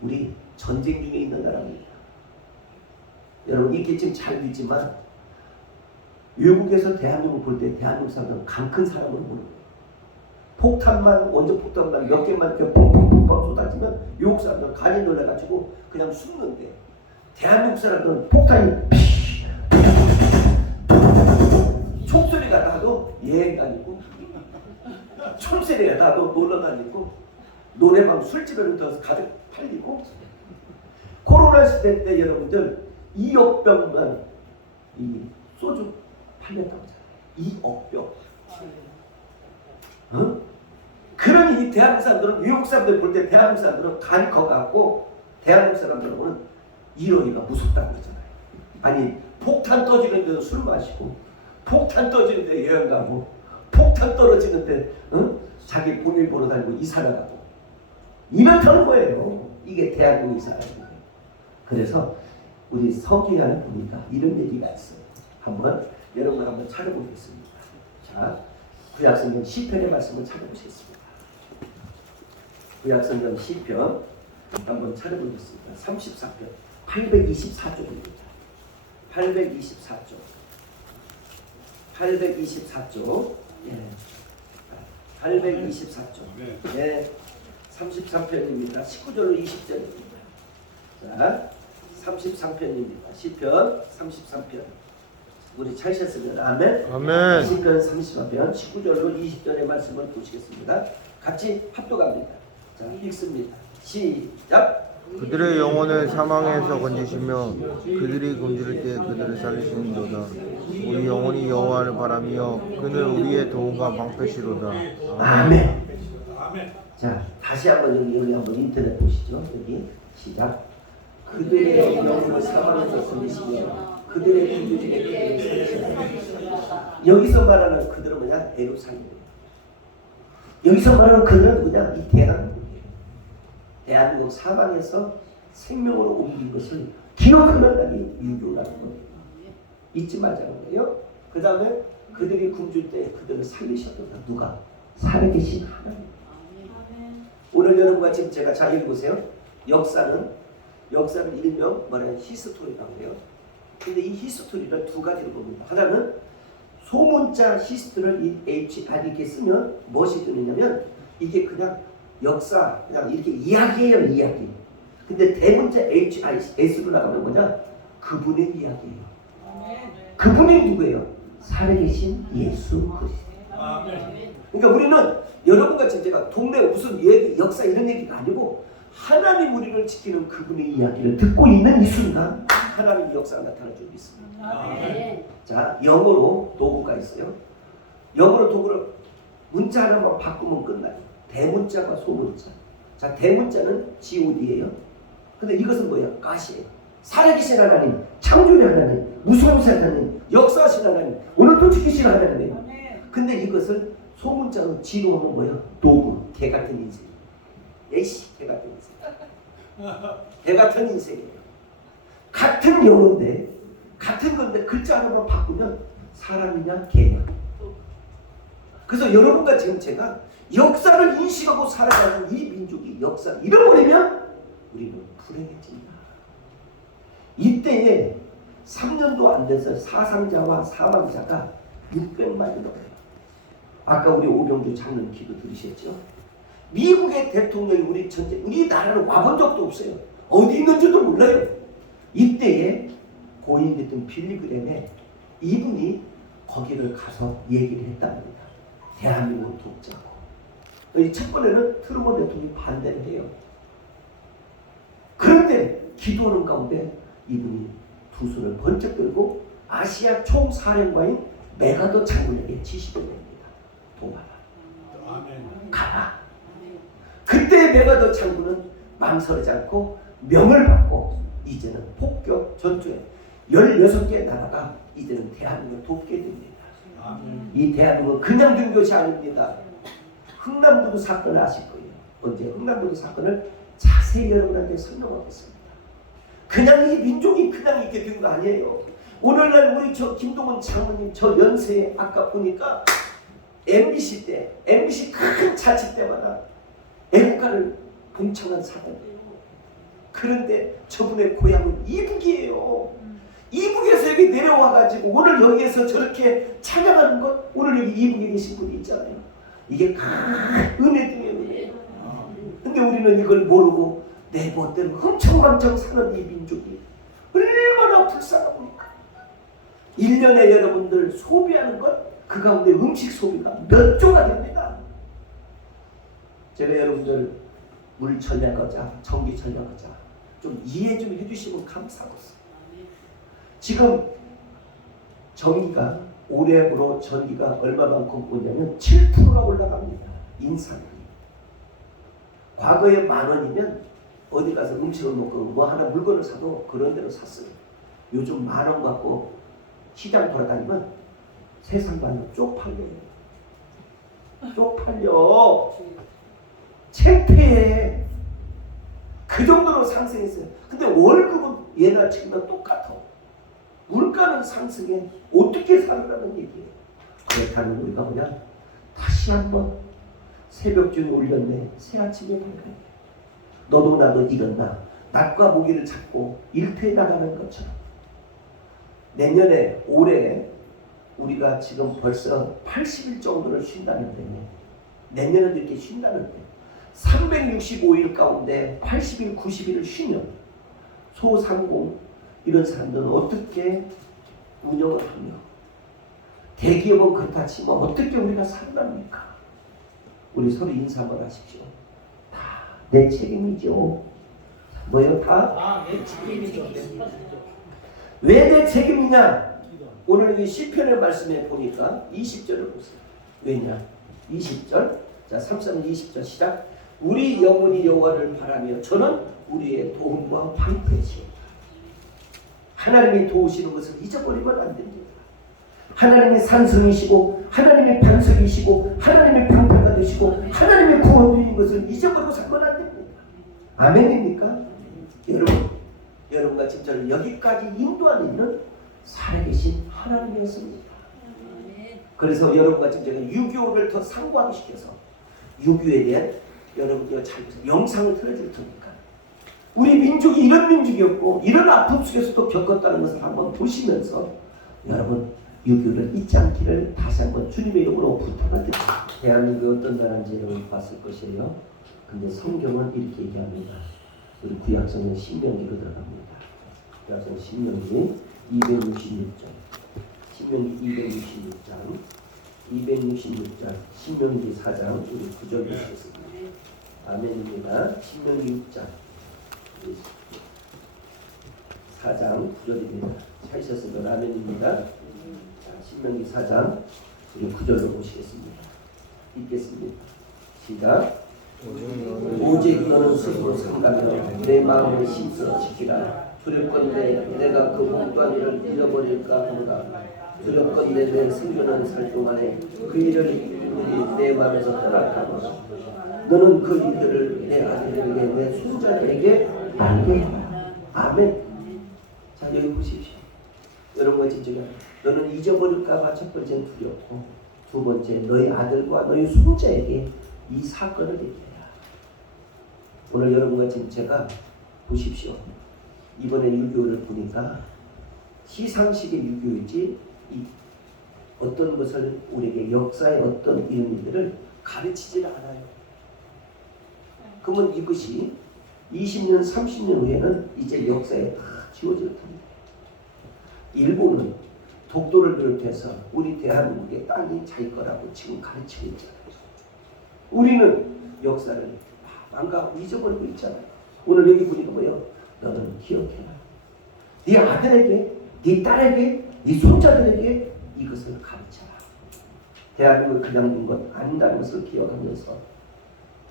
우리 전쟁 중에 있는 나라입니다. 여러분 이게 지금 잘 믿지만 외국에서 대한민국 볼 때 대한민국 사람들은 강 큰 사람을 보는 거예요. 폭탄만 원전 폭탄만 몇 개만 이렇게 뻥뻥뻥뻥 쏟아지면 외국 사람들은 간이 놀라가지고 그냥 숨는데 대한민국 사람들은 폭탄이 총소리가 나도 예행다니고 총소리가 나도 놀러다니고 노래방 술집에는 더 가득 팔리고 코로나 시대 때 여러분들 2억 병만 이 소주 팔렸다고 하잖아요. 2억 병. 어? 그러니 이 대한민국 사람들은 외국 사람들 볼 때 대한민국 사람들은 간이 커갖고 대한민국 사람들은 이러기가 무섭다고 그러잖아요. 아니 폭탄 터지는 데서 술 마시고 폭탄 터지는 데 여행 가고 폭탄 떨어지는데 자기 본일 보러 다니고 이사 나가고 이렇다는 거예요. 이게 대한민국 사람이에요. 그래서 우리 성경에 보니까 이런 얘기가 있어요. 한번 여러분 한번 찾아보겠습니다. 자, 구약성경 시편의 말씀을 찾아보시겠습니다. 구약성경 시편 한번 찾아보겠습니다. 34편 824쪽입니다. 824쪽. 824쪽. 예. 824쪽. 예. 33편입니다. 19절로 20절입니다. 자, 33편입니다. 시편 33편. 우리 찾으셨으면 아멘. 아멘. 시편 33편 19절로 20절의 말씀을 보시겠습니다. 같이 합독합니다. 자, 읽습니다. 시작. 그들의 영혼을 사망에서 건지시며 그들이 굶주릴 때 그들을 살리시는도다. 우리 영혼이 여호와를 바라며 그는 우리의 도움과 방패시로다. 아멘. 자, 다시 한번 여기 한번 인터넷 보시죠. 여기 시작. 그들의 영혼을 사망에서 건지시며 그들의 굶주릴 때 그들을 살리시는도다. 여기서 말하는 그들은 뭐냐? 예루살렘이에요. 여기서 말하는 그들은 누구냐? 이 대한민국 사방에서 생명으로 옮긴 것을 기억하는 날이 유교라는 거예요. 잊지 말자는 거예요. 그 다음에 그들이 굶줄 때 그들을 살리셨다. 누가? 살아계신 하나님. 오늘 여러분과 지금 제가 잘 읽어보세요. 역사는 일명 뭐래요? 히스토리라고 해요. 근데 이 히스토리를 두 가지로 봅니다. 하나는 소문자 히스토리를 이 HR 이렇게 쓰면 무엇이 되느냐면 이게 그냥 역사 그냥 이렇게 이야기예요. 이야기. 근데 대문자 HIS로 나가면 뭐냐? 그분의 이야기예요. 그분이 누구예요? 살아계신 예수 그리스도. 그러니까 우리는 여러분과 제가 동네 무슨 역사 이런 얘기가 아니고 하나님 우리를 지키는 그분의 이야기를 듣고 있는 이 순간 하나님의 역사가 나타날 줄 믿습니다. 자, 영어로 도구가 있어요. 영어로 도구를 문자 하나만 바꾸면 끝나요. 대문자와 소문자. 자, 대문자는 GOD예요. 근데 이것은 뭐예요? 가시예요. 살아계신 하나님, 창조의 하나님, 무서우신 하나님, 역사하신 하나님, 오늘도 지키신 하나님이에요. 근데 이것을 소문자로 지어오는 뭐예요? 도구, 개 같은 인생. 예시, 개 같은 인생. 개 같은 인생이에요. 같은 영어인데, 같은 건데 글자 하나만 바꾸면 사람이냐 개냐. 그래서 여러분과 지금 제가 역사를 인식하고 살아가는 이 민족이 역사를 잃어버리면 우리는 불행해진다. 이때에 3년도 안 돼서 사상자와 사망자가 600만이 넘어요. 아까 우리 오병주 장로님 기도 들으셨죠? 미국의 대통령이 우리 나라를 와본 적도 없어요. 어디 있는지도 몰라요. 이때에 고인됐던 빌리그램에 이분이 거기를 가서 얘기를 했답니다. 대한민국을 돕자고. 첫 번에는 트루먼 대통령이 반대를 해요. 그런데 기도하는 가운데 이분이 두 손을 번쩍 들고 아시아 총사령관인 메가더 장군에게 지시를 냅니다. 도와라. 가라. 그때 메가더 장군은 망설이지 않고 명을 받고 이제는 폭격 전투에 16개 나라가 이제는 대한민국을 돕게 됩니다. 이 대한민국은 그냥 된 것이 아닙니다. 흥남도도 사건을 아실 거예요. 언제 흥남도도 사건을 자세히 여러분한테 설명하겠습니다. 그냥 이 민족이 그냥 이렇게 된 거 아니에요. 오늘날 우리 저 김동훈 장모님 저 연세에 아까 보니까 MBC 때 MBC 큰 자치 때마다 애국가를 봉청한 사람이에요. 그런데 저분의 고향은 이북이에요. 이북에서 여기 내려와가지고 오늘 여기에서 저렇게 찬양하는 것, 오늘 여기 이북에 계신 분이 있잖아요. 이게 큰 은혜 중에 은혜예요. 근데 우리는 이걸 모르고 내 멋대로 흥청망청 사는 이 민족이 얼마나 불쌍합니까? 1년에 여러분들 소비하는 것, 그 가운데 음식 소비가 몇 조가 됩니다. 제가 여러분들 물 전략하자, 전기 전략하자 좀 이해 좀 해주시면 감사하겠습니다. 지금 전기가 올해로 전기가 얼마만큼 오냐면 7%가 올라갑니다. 인상이. 과거에 10,000원이면 어디 가서 음식을 먹고 뭐 하나 물건을 사도 그런 데로 샀어요. 요즘 10,000원 갖고 시장 돌아다니면 세상과는 쪽팔려요. 쪽팔려. 창피해. 그 정도로 상승했어요. 근데 월급은 옛날 지금과 똑같아. 물가는 상승해. 어떻게 살으라는 얘기예요. 그렇다면 우리가 그냥 다시 한번 새벽중에 울렸네. 새아침에 밝았네. 너도 나도 일어나 낮과 모기를 잡고 일터에 나가는 것처럼 내년에 올해 우리가 지금 벌써 80일 정도를 쉰다는데 내년에도 이렇게 쉰다는데 365일 가운데 80일, 90일을 쉬면 소상공 이런 사람들은 어떻게 운영을 하며 대기업은 그렇다 치면 어떻게 우리가 살아납니까? 우리 서로 인사 한번 하십시오. 다 내 책임이죠. 뭐요? 다 내 책임이죠. 왜 내 책임이냐? 오늘 이 시편의 말씀에 보니까 20절을 보세요. 왜냐? 20절. 자, 3편 20절 시작. 우리 영혼이 여호와를 바라며 저는 우리의 도움과 방패시오. 하나님이 도우시는 것을 잊어버리면 안 됩니다. 하나님이 산성이시고 하나님이 반석이시고 하나님의 방패가 되시고 하나님의 구원주인 것을 잊어버리고 살면 안 됩니다. 아멘입니까? 여러분과 지금 저를 여기까지 인도하는 이는 살아계신 하나님이었습니다. 그래서 여러분과 지금 제가 유교를 더 상고하시켜서 유교에 대한 여러분들 잘 영상을 틀어줄 테니까 우리 민족이 이런 민족이었고 이런 아픔 속에서도 겪었다는 것을 한번 보시면서 여러분 유교를 잊지 않기를 다시 한번 주님의 이름으로 부탁을 드립니다. 대한민국이 어떤 나라인지 여러분 봤을 것이에요. 근데 성경은 이렇게 얘기합니다. 우리 구약성은 신명기로 들어갑니다. 구약성 신명기 266장 신명기 266장 신명기 4장 우리 9절 보시겠습니다. 아멘입니다. 신명기 6장 4장 9절입니다. 찾으셨으면 아멘입니다. 자, 신명기 4장 우리 9절로 보시겠습니다. 읽겠습니다. 시작. 오직 너는 스스로 생각하며 내 마음을 힘써 지키라. 두렵건대 내가 그 무도한 일을 잃어버릴까 하노라. 두렵건대 내 생존하는 살 동안에 그 일을 내 마음에서 떠날까 하노라. 너는 그 일들을 내 아들에게 내 손자들에게 알게 하라. 아멘. 자, 여기 보십시오. 여러분과 진짜 너는 잊어버릴까 봐 첫 번째는 두렵고 두 번째 너희 아들과 너희 손자에게 이 사건을 얘기해라. 오늘 여러분과 지금 제가 보십시오. 이번에 유교를 보니까 시상식의 유교이지 어떤 것을 우리에게 역사의 어떤 이런 일들을 가르치질 않아요. 그러면 이것이 20년, 30년 후에는 이제 역사에 다 지워질 겁니다. 일본은 독도를 비롯해서 우리 대한민국의 땅이 자기 거라고 지금 가르치고 있잖아요. 우리는 역사를 망가고 잊어버리고 있잖아요. 오늘 여기 보니까 뭐예요? 너는 기억해라. 네 아들에게, 네 딸에게, 네 손자들에게 이것을 가르쳐라. 대한민국 그냥 둔 것 아닌다는 것을 기억하면서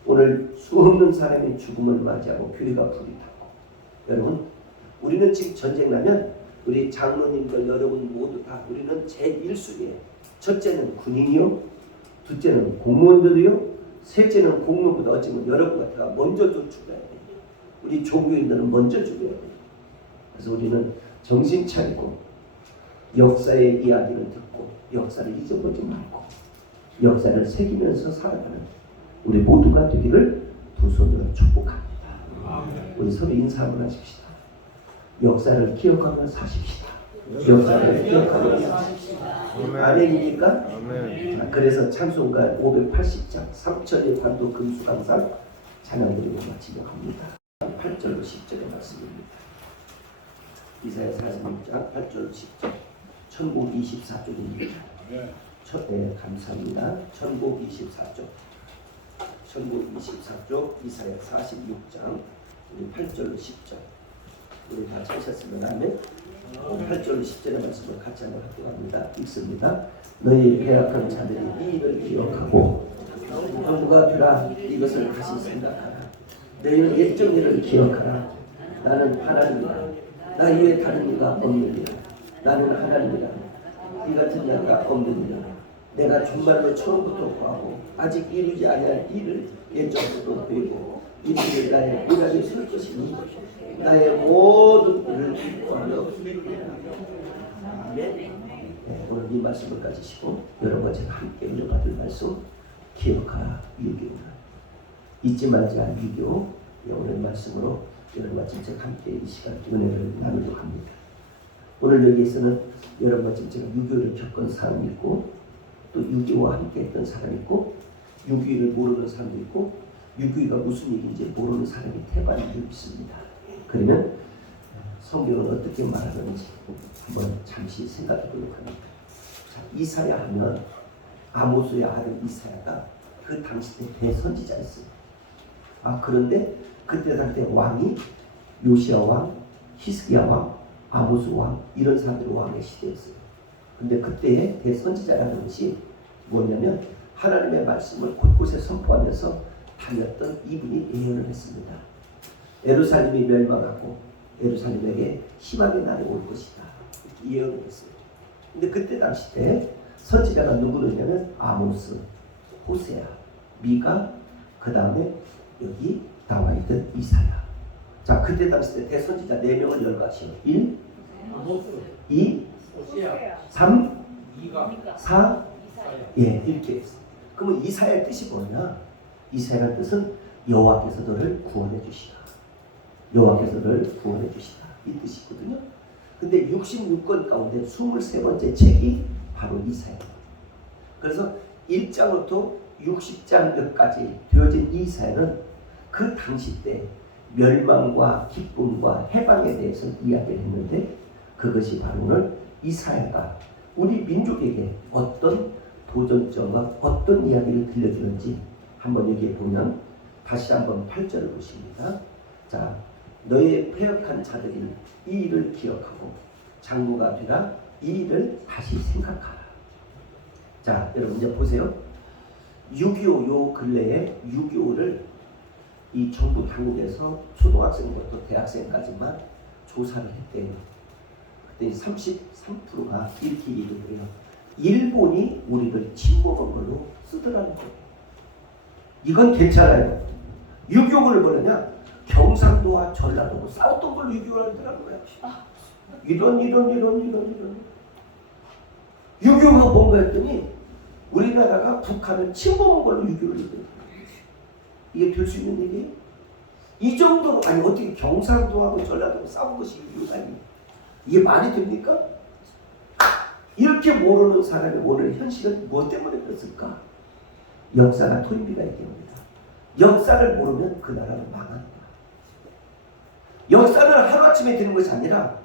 오늘 수없는 사람의 죽음을 맞이하고 교회가 불이 타고 여러분 우리는 지금 전쟁 나면 우리 장로님들 여러분 모두 다 우리는 제1순위에 첫째는 군인이요, 둘째는 공무원들이요, 셋째는 공무원보다 어쩌면 여러분 같아가 먼저 좀 죽어야 돼요. 우리 종교인들은 먼저 죽어야 돼요. 그래서 우리는 정신 차리고 역사의 이야기를 듣고 역사를 잊어버리지 말고 역사를 새기면서 살아가는 우리 모두가 되기를 두 손으로 축복합니다. 우리 서로 인사 한번 하십시다. 역사를 기억하며 사십시다. 역사를 기억하며 사십시다. 아멘입니까? 아멘. 자, 그래서 찬송가 580장 3천의 관도 금수강상 찬양 드리고 마치려 합니다. 8절로 10절의 말씀입니다. 이사야 46장 8절 10절 천국 24쪽입니다. 감사합니다. 천국 24쪽 천국 24쪽 이사야 46장 8절로 10절 우리 다 찾으셨으면 아멘. 8절로 10절의 말씀을 같이 한번 하도록 합니다. 읽습니다. 너희 배악한 자들이 이 일을 기억하고 정부가 되라 이것을 다시 생각하라. 너희는 옛적 일을 기억하라. 나는 하나님이라. 나 이외에 다른 이가 없느니라. 나는 하나님이라. 이 같은 자가 없느니라. 내가 정말로 처음부터 구하고 아직 이루지 아니할 일을 옛적부터 보이고 이 일을 나의 미랄이 설 것이니 나의 모든 일을 기뻐하며 아멘. 네, 오늘 이 말씀을 가지시고 여러분과 제가 함께 은혜받을 말씀 기억하라. 유교 잊지 말자. 유교 오늘 말씀으로 여러분과 진짜 함께 이 시간 은혜를 나누려고 합니다. 오늘 여기에서는 여러분과 지금 제가 6.25를 겪은 사람이 있고 또 6.25와 함께 했던 사람이 있고 6.25를 모르는 사람도 있고 6.25가 무슨 얘기인지 모르는 사람이 태반이 있습니다. 그러면 성경은 어떻게 말하는지 한번 잠시 생각해 보도록 합니다. 자, 이사야 하면 아모스의 아들 이사야가 그 당시 때 대선지자였어요. 그런데 그때 당시 왕이 요시야 왕, 히스기야 왕, 아모스 왕 이런 사람들이 왕의 시대였어요. 근데 그때의 대선지자라는 것이 뭐냐면 하나님의 말씀을 곳곳에 선포하면서 다녔던 이분이 예언을 했습니다. 예루살렘이 멸망하고 예루살렘에게 희망의 날이 올 것이다. 이렇게 예언을 했어요. 근데 그때 당시 때 선지자가 누구였냐면 아모스, 호세아, 미가, 그 다음에 여기 나와 있던 이사야. 자, 그때 당시 때 대선지자 4명을 열거하시오. 1, 2, 3, 4, 예, 이렇게 했어요. 그러면 이사야의 뜻이 뭐냐? 이사야의 뜻은 여호와께서 너를 구원해 주시라. 여호와께서 너를 구원해 주시라. 이 뜻이거든요. 근데 66권 가운데 23번째 책이 바로 이사야입니다. 그래서 1장부터 60장까지 되어진 이사야는 그 당시 때 멸망과 기쁨과 해방에 대해서 이야기를 했는데 그것이 바로 오늘 이사야가 우리 민족에게 어떤 도전점과 어떤 이야기를 들려주는지 한번 여기에 보면 다시 한번 8절을 보십니다. 자, 너의 패역한 자들이 이 일을 기억하고 장구가 되라 이 일을 다시 생각하라. 자, 여러분 이제 보세요. 6.25 요 근래에 6.25를 이 정부 당국에서 초등학생부터 대학생까지만 조사를 했대요. 그때 33%가 이렇게 얘기를 해요. 일본이 우리를 침범한 걸로 쓰더라는 거예요. 이건 괜찮아요. 6.25를 뭐냐? 경상도와 전라도로 싸웠던 걸로 6.25를 하더라는 거야. 이런 6.25가 뭔가 했더니 우리나라가 북한을 침범한 걸로 6.25를 했대요. 이게 될 수 있는 얘기예요? 이 정도로 아니 어떻게 경상도하고 전라도하고 싸운 것이 6.25가 아니에요? 이게 말이 됩니까? 이렇게 모르는 사람이 오늘 현실은 무엇 때문에 그랬을까? 역사가 토인비가 얘기합니다. 역사를 모르면 그 나라는 망한다. 역사는 하루아침에 되는 것이 아니라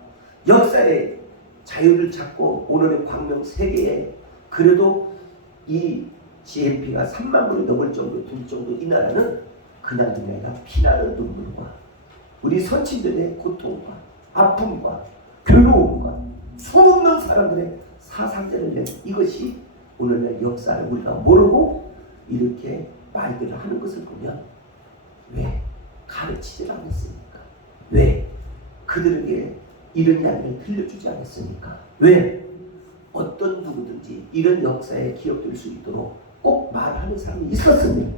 역사의 자유를 찾고 오늘의 광명 세계에 그래도 이 GNP가 3만 불이 넘을 정도 될 정도 이 나라는 그냥 그게 아니라 피나는 눈물과 우리 선친들의 고통과 아픔과 괴로움과 수없는 사람들의 사상자를 낸 이것이 오늘날 역사를 우리가 모르고 이렇게 말들을 하는 것을 보면 왜 가르치지 않았습니까? 왜 그들에게 이런 이야기를 들려주지 않았습니까? 왜 어떤 누구든지 이런 역사에 기억될 수 있도록 꼭 말하는 사람이 있었습니다.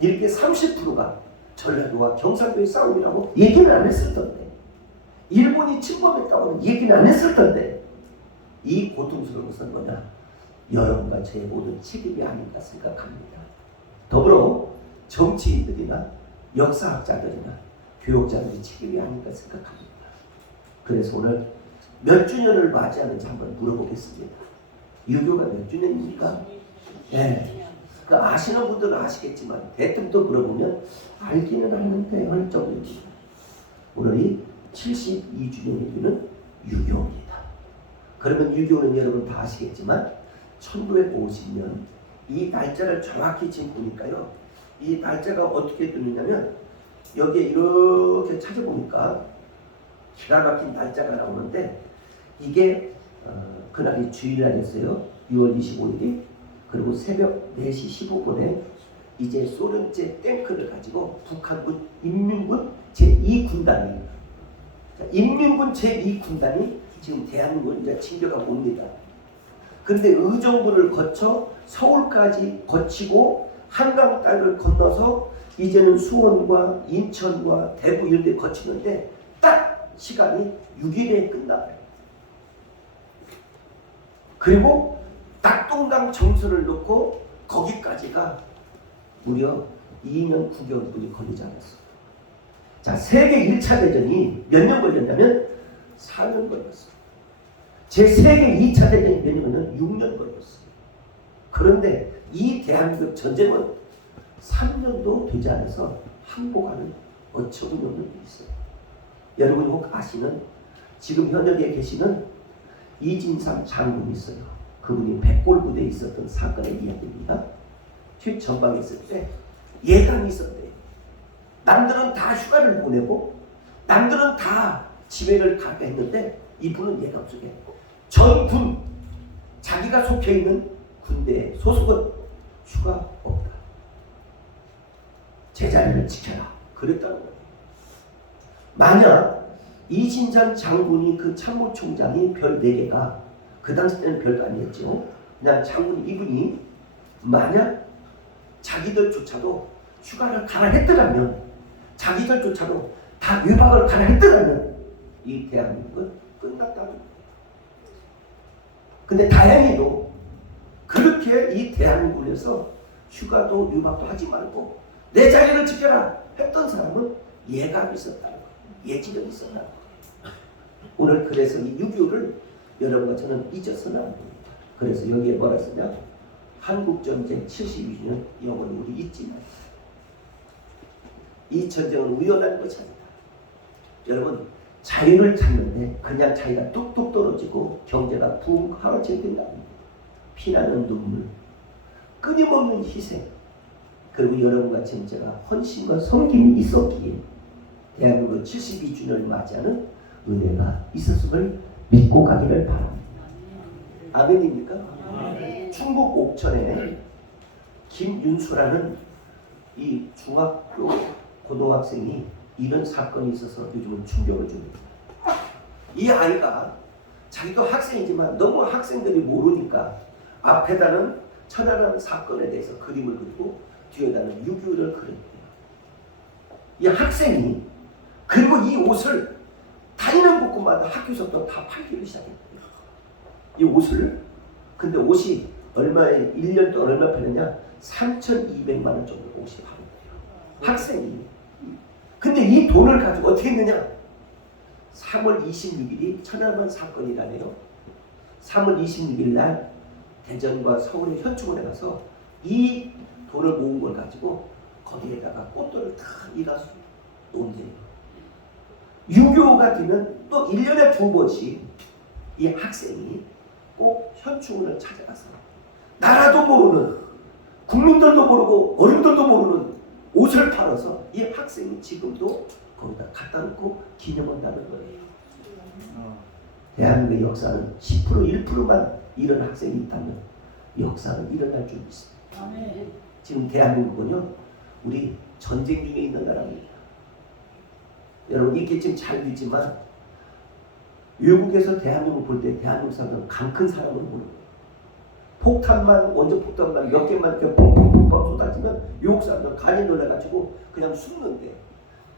이렇게 30%가 전라도와 경상도의 싸움이라고 얘기는 안 했을 텐데 일본이 침범했다고는 얘기는 안 했을 텐데 이 고통스러운 것은 뭐냐? 여러분과 제 모든 책임이 아닌가 생각합니다. 더불어 정치인들이나 역사학자들이나 교육자들의 책임이 아닌가 생각합니다. 그래서 오늘 몇 주년을 맞이하는지 한번 물어보겠습니다. 유교가 몇 주년입니까? 네. 그 아시는 분들은 아시겠지만 대뜸도 물어보면 알기는 하는데 어느 정도입니다. 오늘이 72주년이기는 유교입니다. 그러면 유교는 여러분 다 아시겠지만 1950년 이 날짜를 정확히 지금 보니까요. 이 날짜가 어떻게 되느냐면 여기에 이렇게 찾아보니까 기가 막힌 날짜가 나오는데 이게 그날이 주일날이었어요. 6월 25일이. 그리고 새벽 4시 15분에 이제 소련제 탱크를 가지고 북한군 인민군 제2군단이 인민군 제2군단이 지금 대한민국을 이제 진격하고 옵니다. 그런데 의정부를 거쳐 서울까지 거치고 한강 땅을 건너서 이제는 수원과 인천과 대구 이런 데 거치는데 딱 시간이 6일에 끝나요. 그리고 낙동강 정선을 놓고 거기까지가 무려 2년 9개월뿐이 걸리지 않았어요. 자, 세계 1차 대전이 몇 년 걸렸냐면 4년 걸렸어요. 제 세계 2차 대전이 몇 년이면 6년 걸렸어요. 그런데 이 대한민국 전쟁은 3년도 되지 않아서 항복하는 어처구니 없는 일이 있어요. 여러분이 혹 아시는 지금 현역에 계시는 이진삼 장군이 있어요. 그분이 백골부대에 있었던 사건의 이야기입니다. 전방에 있을 때 예감이 있었대요. 남들은 다 휴가를 보내고 남들은 다 집회를 가게 했는데 이분은 예감 속에 전군 자기가 속해 있는 군대의 소속은 휴가 없다. 제자리를 지켜라. 그랬다는 거예요. 만약 이진장 장군이 그 참모총장이 별 4개가 그 당시 때는 별도 아니었죠. 그냥 장군 이분이 만약 자기들조차도 휴가를 가라 했더라면 자기들조차도 다 외박을 가라 했더라면 이 대한민국은 끝났다는 거예요. 근데 다행히도 그렇게 이 대한민국에서 휴가도 유박도 하지 말고 내 자리를 지켜라 했던 사람은 예감이 있었다는 거예요. 예지력이 있었다는 거예요. 오늘 그래서 이 6.25를 여러분과 저는 잊어서는 안 됩니다. 그래서 여기에 뭐라 쓰냐? 한국전쟁 72주년 영원히 우리 잊지 말자. 이 전쟁은 우연한 것이 아니다. 여러분 자유를 찾는데 그냥 자기가 뚝뚝 떨어지고 경제가 붕 하루치게 된답니다. 피나는 눈물, 끊임없는 희생, 그리고 여러분과 제가 헌신과 섬김이 있었기에 대한민국 72주년을 맞이하는 은혜가 있었음을 믿고 가기를 바랍니다. 아멘입니까? 충북 옥천에 김윤수라는 이 중학교 고등학생이 이런 사건이 있어서 요즘은 충격을 줍니다. 이 아이가 자기도 학생이지만 너무 학생들이 모르니까 앞에다는 천안함 사건에 대해서 그림을 그리고 뒤에다는 6.25를 그렸대요. 이 학생이 그리고 이 옷을 다니는 곳곳마다 학교에서부터 다 팔기를 시작했대요. 이 옷을. 근데 옷이 얼마에 1년 동안 얼마 팔렸냐? 3,200만 원 정도 옷이 팔렸대요. 학생이. 근데 이 돈을 가지고 어떻게 했느냐? 3월 26일이 천안함 사건이라네요. 3월 26일 날 대전과 서울의 현충원에 가서 이 돈을 모은 걸 가지고 거기에다가 꽃들을 다 이가 놓은대요. 6.25가 되면 또 1년에 2번씩 이 학생이 꼭 현충원을 찾아가서 나라도 모르는 국민들도 모르고 어른들도 모르는 옷을 팔아서 이 학생이 지금도 거기다 갖다 놓고 기념한다는 거예요. 대한민국의 역사는 10% 1%만 이런 학생이 있다면 역사는 일어날 줄 믿습니다. 지금 대한민국은요 우리 전쟁 중에 있는 나라입니다. 여러분 이게 지금 잘 믿지만 외국에서 대한민국 볼 때 대한민국 사람들은 강 큰 사람으로 보는 거예요. 폭탄만 원전 폭탄만 몇 개만 이렇게 펑펑펑펑 쏟아지면 외국 사람들은 간이 놀라가지고 그냥 숨는데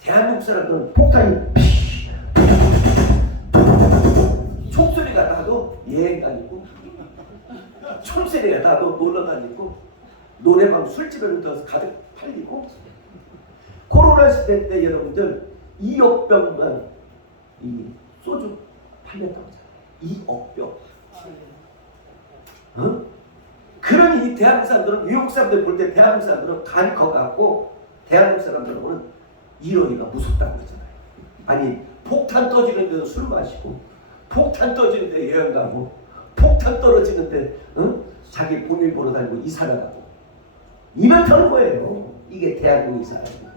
대한민국 사람들은 폭탄이 총소리가 나도 예행다니고 총소리가 나도 놀러다니고 노래방 술집에는 더 가득 팔리고 코로나 시대 때 여러분들 2억 병만 이 소주 팔렸다고 하잖아요. 2억 병. 어? 그러니 이 대한민국 사람들은 외국 사람들 볼 때 대한민국 사람들은 간이 커갖고 대한민국 사람들은 1억이가 무섭다고 그러잖아요. 아니 폭탄 터지는 데서 술 마시고 폭탄 터지는 데 여행 가고 폭탄 떨어지는데 자기 본인 보러 다니고 이사 나가고 이렇다는 거예요. 이게 대한민국 사람이에요.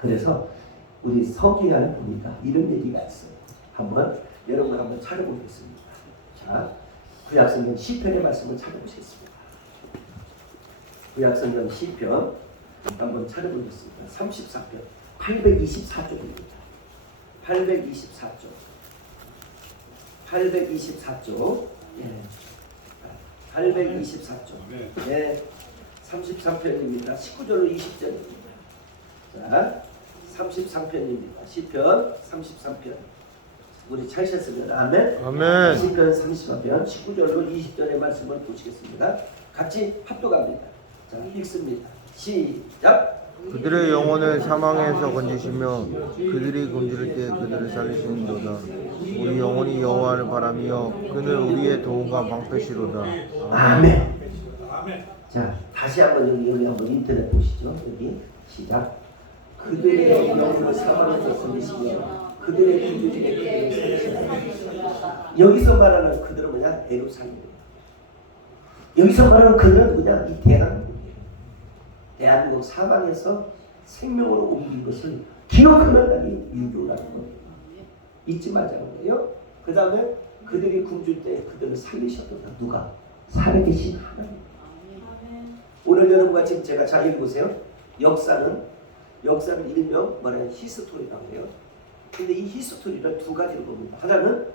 그래서 우리 성경에 보니까 이런 얘기가 있어요. 한번 여러분 한번 찾아보겠습니다. 자, 구약성경 시편의 말씀을 찾아보시겠습니다. 구약성경 시편 한번 찾아보겠습니다. 34편 824쪽입니다. 824쪽 824쪽 예. 824쪽 네. 33편입니다. 19절로 20절입니다. 자, 33편입니다. 시편 33편. 우리 찾으셨으면 아멘. 아멘. 시편 33편 19절로 20절의 말씀을 보시겠습니다. 같이 합독합니다. 자, 읽습니다. 시작. 그들의 영혼을 사망에서 건지시며 그들이 굶주릴 때 그들을 살리시는도다. 우리 영혼이 여호와를 바라며 그는 우리의 도움과 방패시로다. 아멘. 자, 다시 한번 여기 한번 인터넷 보시죠. 여기 시작. 그들의 영혼을 사망에서 건지시며 그들의 굶주릴 때 그들을 살리시는도다. 여기서 말하는 그들은 뭐냐? 예루살렘이에요. 여기서 말하는 그들은 뭐냐? 이 대한민국이에요. 대한민국 사망에서 생명으로 옮긴 것을 기록하는 날이 유교라는 거예요. 잊지 말자는 거예요. 그 다음에 그들이 굶줄 때 그들을 살리셨다. 누가? 살아계신 하나님. 오늘 여러분과 지금 제가 잘 읽어보세요. 역사는 일명 말하는 히스토리라고 해요. 근데 이 히스토리를 두 가지로 봅니다. 하나는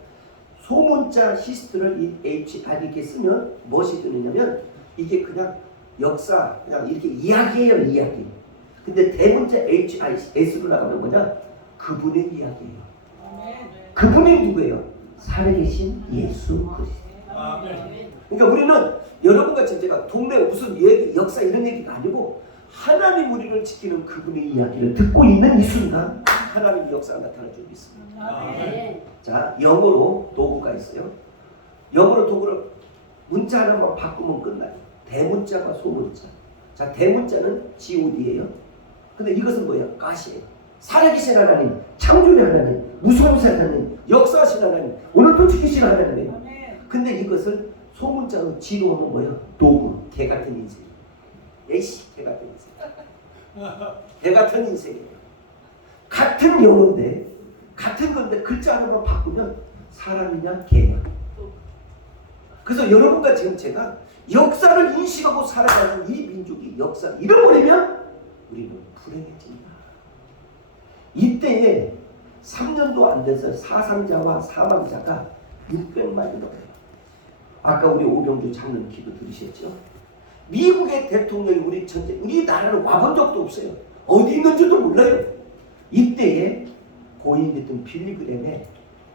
소문자 히스토리를 이 HR 이렇게 쓰면 무엇이 되느냐면 이게 그냥 역사 그냥 이렇게 이야기예요. 이야기. 근데 대문자 HIS로 나가면 뭐냐? 그분의 이야기예요. 그분이 누구예요? 살아계신 예수 그리스도. 그러니까 우리는 여러분과 제가 동네 무슨 얘기, 역사 이런 얘기가 아니고 하나님 우리를 지키는 그분의 이야기를 듣고 있는 이 순간 하나님 역사가 나타날 줄 믿습니다. 자, 영어로 도구가 있어요. 영어로 도구를 문자 하나만 바꾸면 끝나요. 대문자와 소문자. 자, 대문자는 GOD예요. 근데 이것은 뭐예요? 가시예요. 살아계신 하나님, 창조의 하나님, 무서우신 하나님, 역사하신 하나님, 오늘도 지키시는 하나님이에요. 근데 이것을 소문자로 G로 하면 뭐예요? 도구, 개 같은 인생. 에이씨, 개 같은 인생. 개 같은 인생이에요. 같은 영어인데, 같은 건데 글자 하나만 바꾸면 사람이냐 개냐. 그래서 여러분과 지금 제가 역사를 인식하고 살아가는 이 민족이 역사를 잃어버리면 우리는 불행해집니다. 이때에 3년도 안 돼서 사상자와 사망자가 600만이 넘어요. 아까 우리 오병주 장로님 기도 들으셨죠? 미국의 대통령이 우리 나라를 와본 적도 없어요. 어디 있는지도 몰라요. 이때에 고인됐던 빌리그램에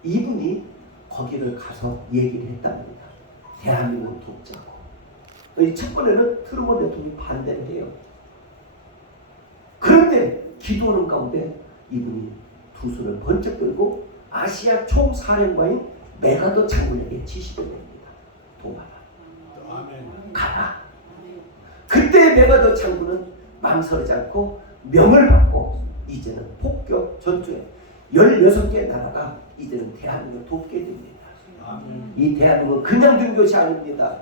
이분이 거기를 가서 얘기를 했답니다. 대한민국을 돕자고. 첫 번에는 트루먼 대통령이 반대를 해요. 그런데 기도하는 가운데 이분이 두 손을 번쩍 들고 아시아 총사령관인 메가더 장군에게 지시를 냅니다. 도와라. 가라. 그때 메가더 장군은 망설이지 않고 명을 받고 이제는 폭격 전투에 16개 나라가 이제는 대한민국을 돕게 됩니다. 이 대한민국은 그냥 된 것이 아닙니다.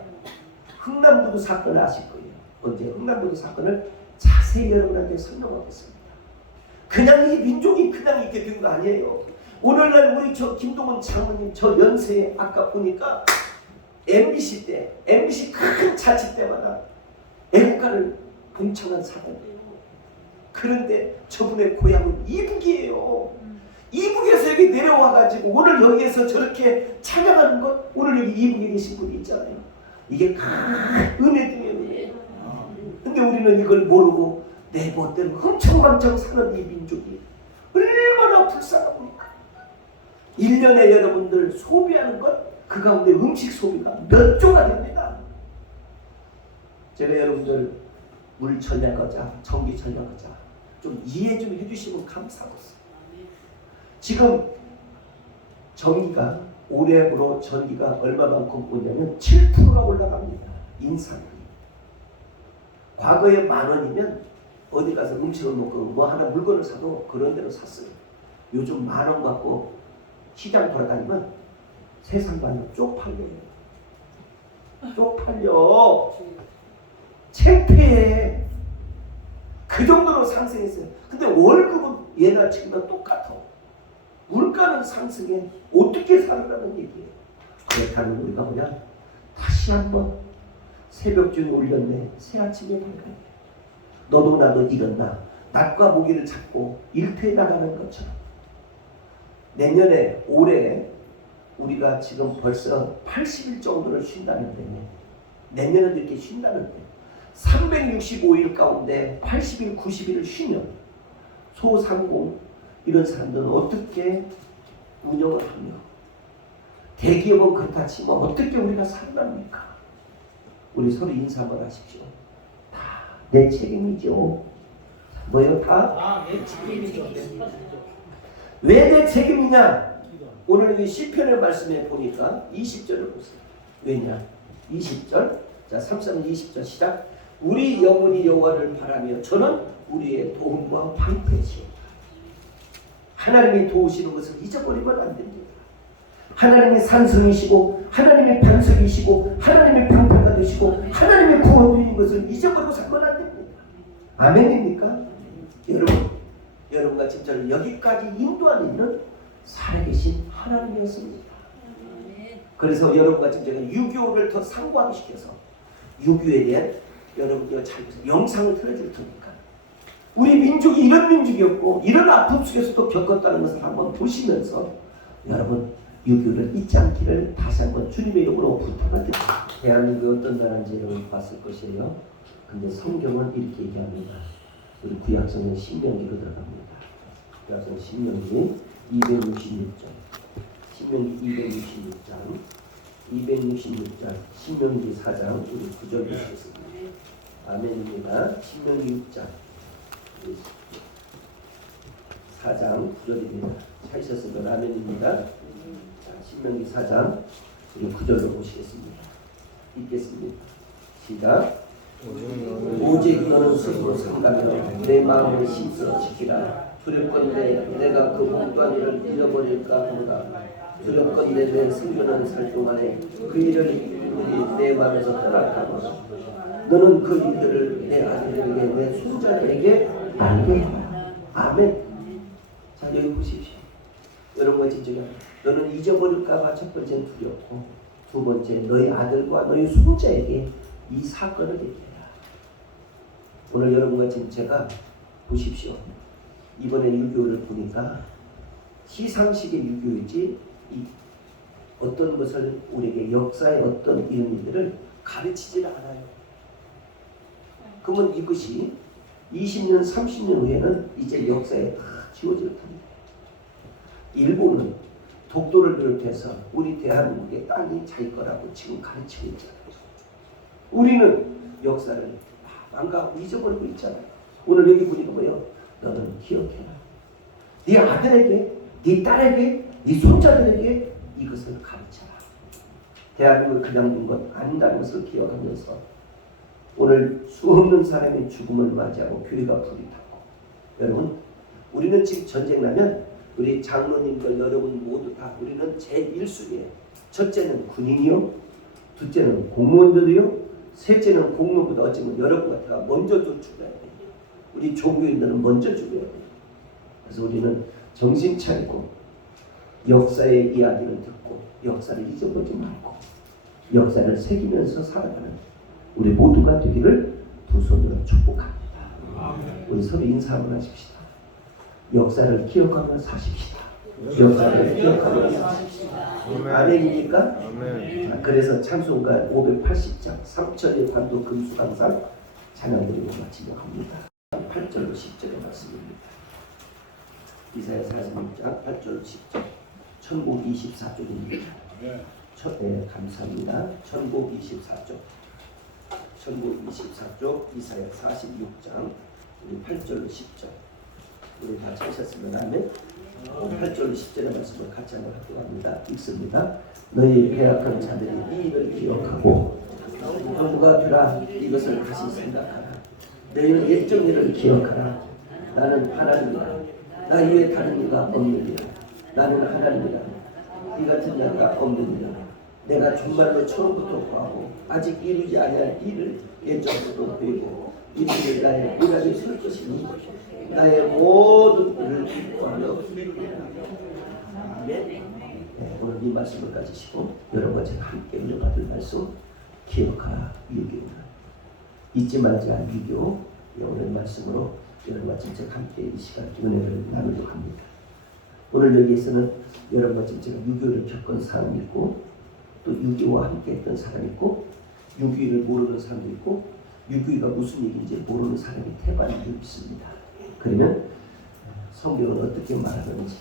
흥남부두 사건을 아실 거예요. 언제 흥남부두 사건을 자세히 여러분한테 설명하겠습니다. 그냥 이 민족이 그냥 있게 된 거 아니에요. 오늘날 우리 저 김동원 장로님 저 연세에 아까 보니까 MBC 때 MBC 큰 자치 때마다 애국가를 봉청한 사람이에요. 그런데 저분의 고향은 이북이에요. 이북에서 여기 내려와가지고 오늘 여기에서 저렇게 찬양하는 것, 오늘 여기 이북에 계신 분이 있잖아요. 이게 큰 은혜 중에 은혜예요. 근데 우리는 이걸 모르고 내 멋대로 흥청망청 사는 이 민족이 얼마나 불쌍합니까? 1년에 여러분들 소비하는 것, 그 가운데 음식 소비가 몇 조가 됩니다. 제가 여러분들 물 전략하자, 전기 전략하자 좀 이해 좀 해주시면 감사하겠습니다. 지금 전기가 올해로 전기가 얼마만큼 오냐면 7%가 올라갑니다. 인상이. 과거에 10,000원이면 어디 가서 음식을 먹고 뭐 하나 물건을 사도 그런 데로 샀어요. 요즘 10,000원 갖고 시장 돌아다니면 세상과는 쪽팔려요. 쪽팔려. 창피해. 그 정도로 상승했어요. 근데 월급은 예나 지금과 똑같아. 물가는 상승해. 어떻게 살으라는 얘기예요. 그렇다면 우리가 뭐냐? 다시 한번 새벽중에 올렸네. 새아침에 밝았네. 너도 나도 일어나. 낮과 모기를 잡고 일터에 나가는 것처럼. 내년에 올해 우리가 지금 벌써 80일 정도를 쉰다는데 내년에도 이렇게 쉰다는데 365일 가운데 80일, 90일을 쉬면 소상공 이런 사람들은 어떻게 운영을 하며 대기업은 그렇다 치면 어떻게 우리가 살아납니까? 우리 서로 인사 한번 하십시오. 다 내 책임이죠. 뭐예요? 다 왜 내 책임이냐? 오늘 이 시편의 말씀에 보니까 20절을 보세요. 왜냐? 20절. 자, 33, 20절 시작. 우리 영혼이 여호와를 바라며 저는 우리의 도움과 방패시오. 하나님이 도우시는 것을 잊어버리면 안 됩니다. 하나님이 산성이시고 하나님이 반석이시고 하나님이 방패가 되시고 하나님이 구원주인 것을 잊어버리고 살면 안 됩니다. 아멘입니까? 여러분과 진짜로 여기까지 인도하는 이는 살아계신 하나님이었습니다. 그래서 여러분과 진짜가 유교를 더 상고하시켜서 유교에 대한 여러분과 잘 영상을 틀어줄 테니까 우리 민족이 이런 민족이었고 이런 아픔 속에서도 겪었다는 것을 한번 보시면서 여러분 유교를 잊지 않기를 다시 한번 주님의 이름으로 부탁을 드립니다. 대한민국이 어떤 나라인지 여러분 봤을 것이에요. 근데 성경은 이렇게 얘기합니다. 우리 구약성경 신명기로 들어갑니다. 구약성경 신명기 266장 신명기 266장 신명기 4장 우리 9절 보시겠습니다. 아멘입니다. 신명기 6장 4장 9절입니다. 찾으셨으면 아멘입니다. 자, 신명기 4장 우리 9절로 보시겠습니다. 읽겠습니다. 시작. 오직 너는 스스로 상담하며 내 마음을 힘써 지키라. 두렵건대 내가 그 몽두한 일을 잃어버릴까 보다. 두렵건대 내 생존하는 살 동안에 그 일을 내 마음에서 떠날까 보다. 너는 그 일들을 내 아들에게 내 손자들에게 알게 하라. 아멘. 자, 여기 보십시오. 여러분과 진짜가 너는 잊어버릴까봐 첫 번째는 두렵고 두 번째 너희 아들과 너희 손자에게 이 사건을 얘기해라. 오늘 여러분과 지금 제가 보십시오. 이번에 유교를 보니까 시상식의 유교이지 어떤 것을 우리에게 역사의 어떤 이런 일들을 가르치지를 않아요. 그러면 이것이 20년, 30년 후에는 이제 역사에 다 지워질 텐데 일본은 독도를 비롯해서 우리 대한민국의 땅이 자기 거라고 지금 가르치고 있잖아요. 우리는 역사를 망가하고 잊어버리고 있잖아요. 오늘 여기 보니까 뭐예요? 너는 기억해라. 네 아들에게, 네 딸에게, 네 손자들에게 이것을 가르쳐라. 대한민국을 그냥 둔 것 아닌다는 것을 기억하면서 오늘 수없는 사람의 죽음을 맞이하고 교회가 불이 타고 여러분 우리는 지금 전쟁 나면 우리 장로님들 여러분 모두 다 우리는 제1순위예요. 첫째는 군인이요. 둘째는 공무원들이요. 셋째는 공무원보다 어쩌면 여러분 같아가 먼저 죽어야 돼요. 우리 종교인들은 먼저 죽어야 돼요. 그래서 우리는 정신 차리고 역사의 이야기를 듣고 역사를 잊어버리지 말고 역사를 새기면서 살아가는 우리 모두가 되기를 두 손으로 축복합니다. 우리 서로 인사 한번 하십시다. 역사를 기억하며 사십시다. 역사를 기억하며 사십시다. 아멘입니까? 아멘. 그래서 찬송가 580장 3천의 관도 금수강상 찬양드리고 마치려 합니다. 8절로 10절의 말씀입니다. 이사야 46장 8절 10절 천국 24쪽입니다. 감사합니다. 천국 24쪽 천국 24쪽 이사야 46장 8절로 10절 우리 다 찾으셨으면 하면 8절로 10절의 말씀을 같이 한번 합독합니다. 읽습니다. 너희 배악한 자들이 이 일을 기억하고 누가 되라 이것을 다시 생각하라. 너희는 옛적 일을 기억하라. 나는 하나님이라. 나 이외에 다른 이가 없느니라. 나는 하나님이라. 이 같은 자가 없느니라. 내가 정말로 처음부터 구하고 아직 이루지 아니할 일을 예정으로 보이고 이 일을 나의 미랄이 설 것이니 나의 모든 일을 기뻐하며 아멘. 네, 오늘 이 말씀을 가지시고 여러분과 제가 함께 은혜받을 말씀 기억하라. 유교를 잊지 말자. 유교 오늘 말씀으로 여러분과 제가 함께 이 시간 은혜를 나누려고 합니다. 오늘 여기에서는 여러분과 제가 유교를 겪은 사람이 있고 또 유교와 함께 했던 사람이 있고 유교를 모르는 사람도 있고 유교가 무슨 얘기인지 모르는 사람이 태반이 있습니다. 그러면 성경은 어떻게 말하는지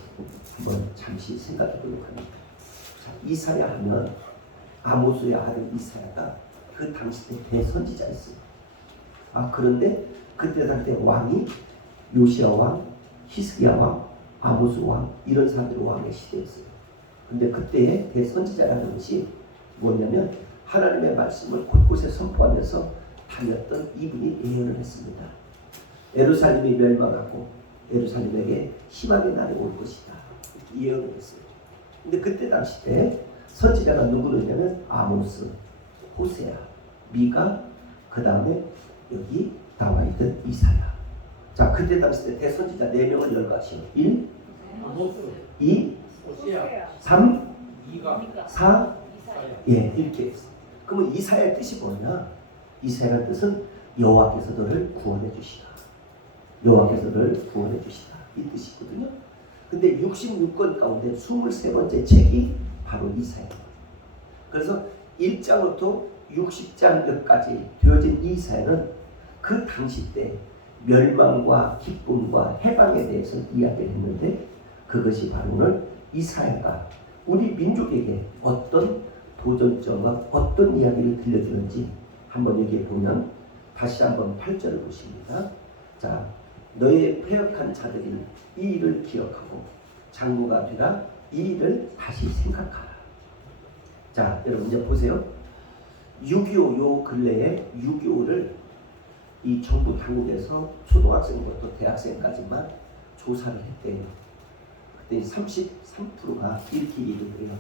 한번 잠시 생각해 보려고 합니다. 자, 이사야 하면 아모스의 아들 이사야가 그 당시 때 대선지자였어요. 그런데 그때 당시 왕이 요시야 왕, 히스기야 왕, 아모스 왕 이런 사람들이 왕의 시대였어요. 근데 그때의 대선지자라는 것이 뭐냐면 하나님의 말씀을 곳곳에 선포하면서 다녔던 이분이 예언을 했습니다. 예루살렘이 멸망하고 예루살렘에게 희망의 날이 올 것이다. 예언을 했어요. 근데 그때 당시 때 선지자가 누구였냐면 아모스, 호세아, 미가, 그 다음에 여기 나와 있던 이사야. 자, 그때 당시 때 대선지자 4명을 열거하시오. 1, 아모스, 2, 호세아, 3, 이가, 4, 이사야. 예, 이렇게 했어요. 그러면 이사야의 뜻이 뭐냐? 이사야의 뜻은 여호와께서 너를 구원해 주시다. 여호와께서 너를 구원해 주시다. 이 뜻이거든요. 근데 66권 가운데 23번째 책이 바로 이사야입니다. 그래서 1장부터 60장까지 되어진 이사야는 그 당시 때 멸망과 기쁨과 해방에 대해서 이야기를 했는데 그것이 바로 오늘 이사야가 우리 민족에게 어떤 도전점과 어떤 이야기를 들려주는지 한번 여기에 보면 다시 한번 8절을 보십니다. 자, 너의 패역한 자들이 이 일을 기억하고 장구가 되라 이 일을 다시 생각하라. 자, 여러분 이제 보세요. 6.25 요 근래에 6.25를 이 정부 당국에서 초등학생부터 대학생까지만 조사를 했대요. 그때 33%가 이렇게 얘기를 해요.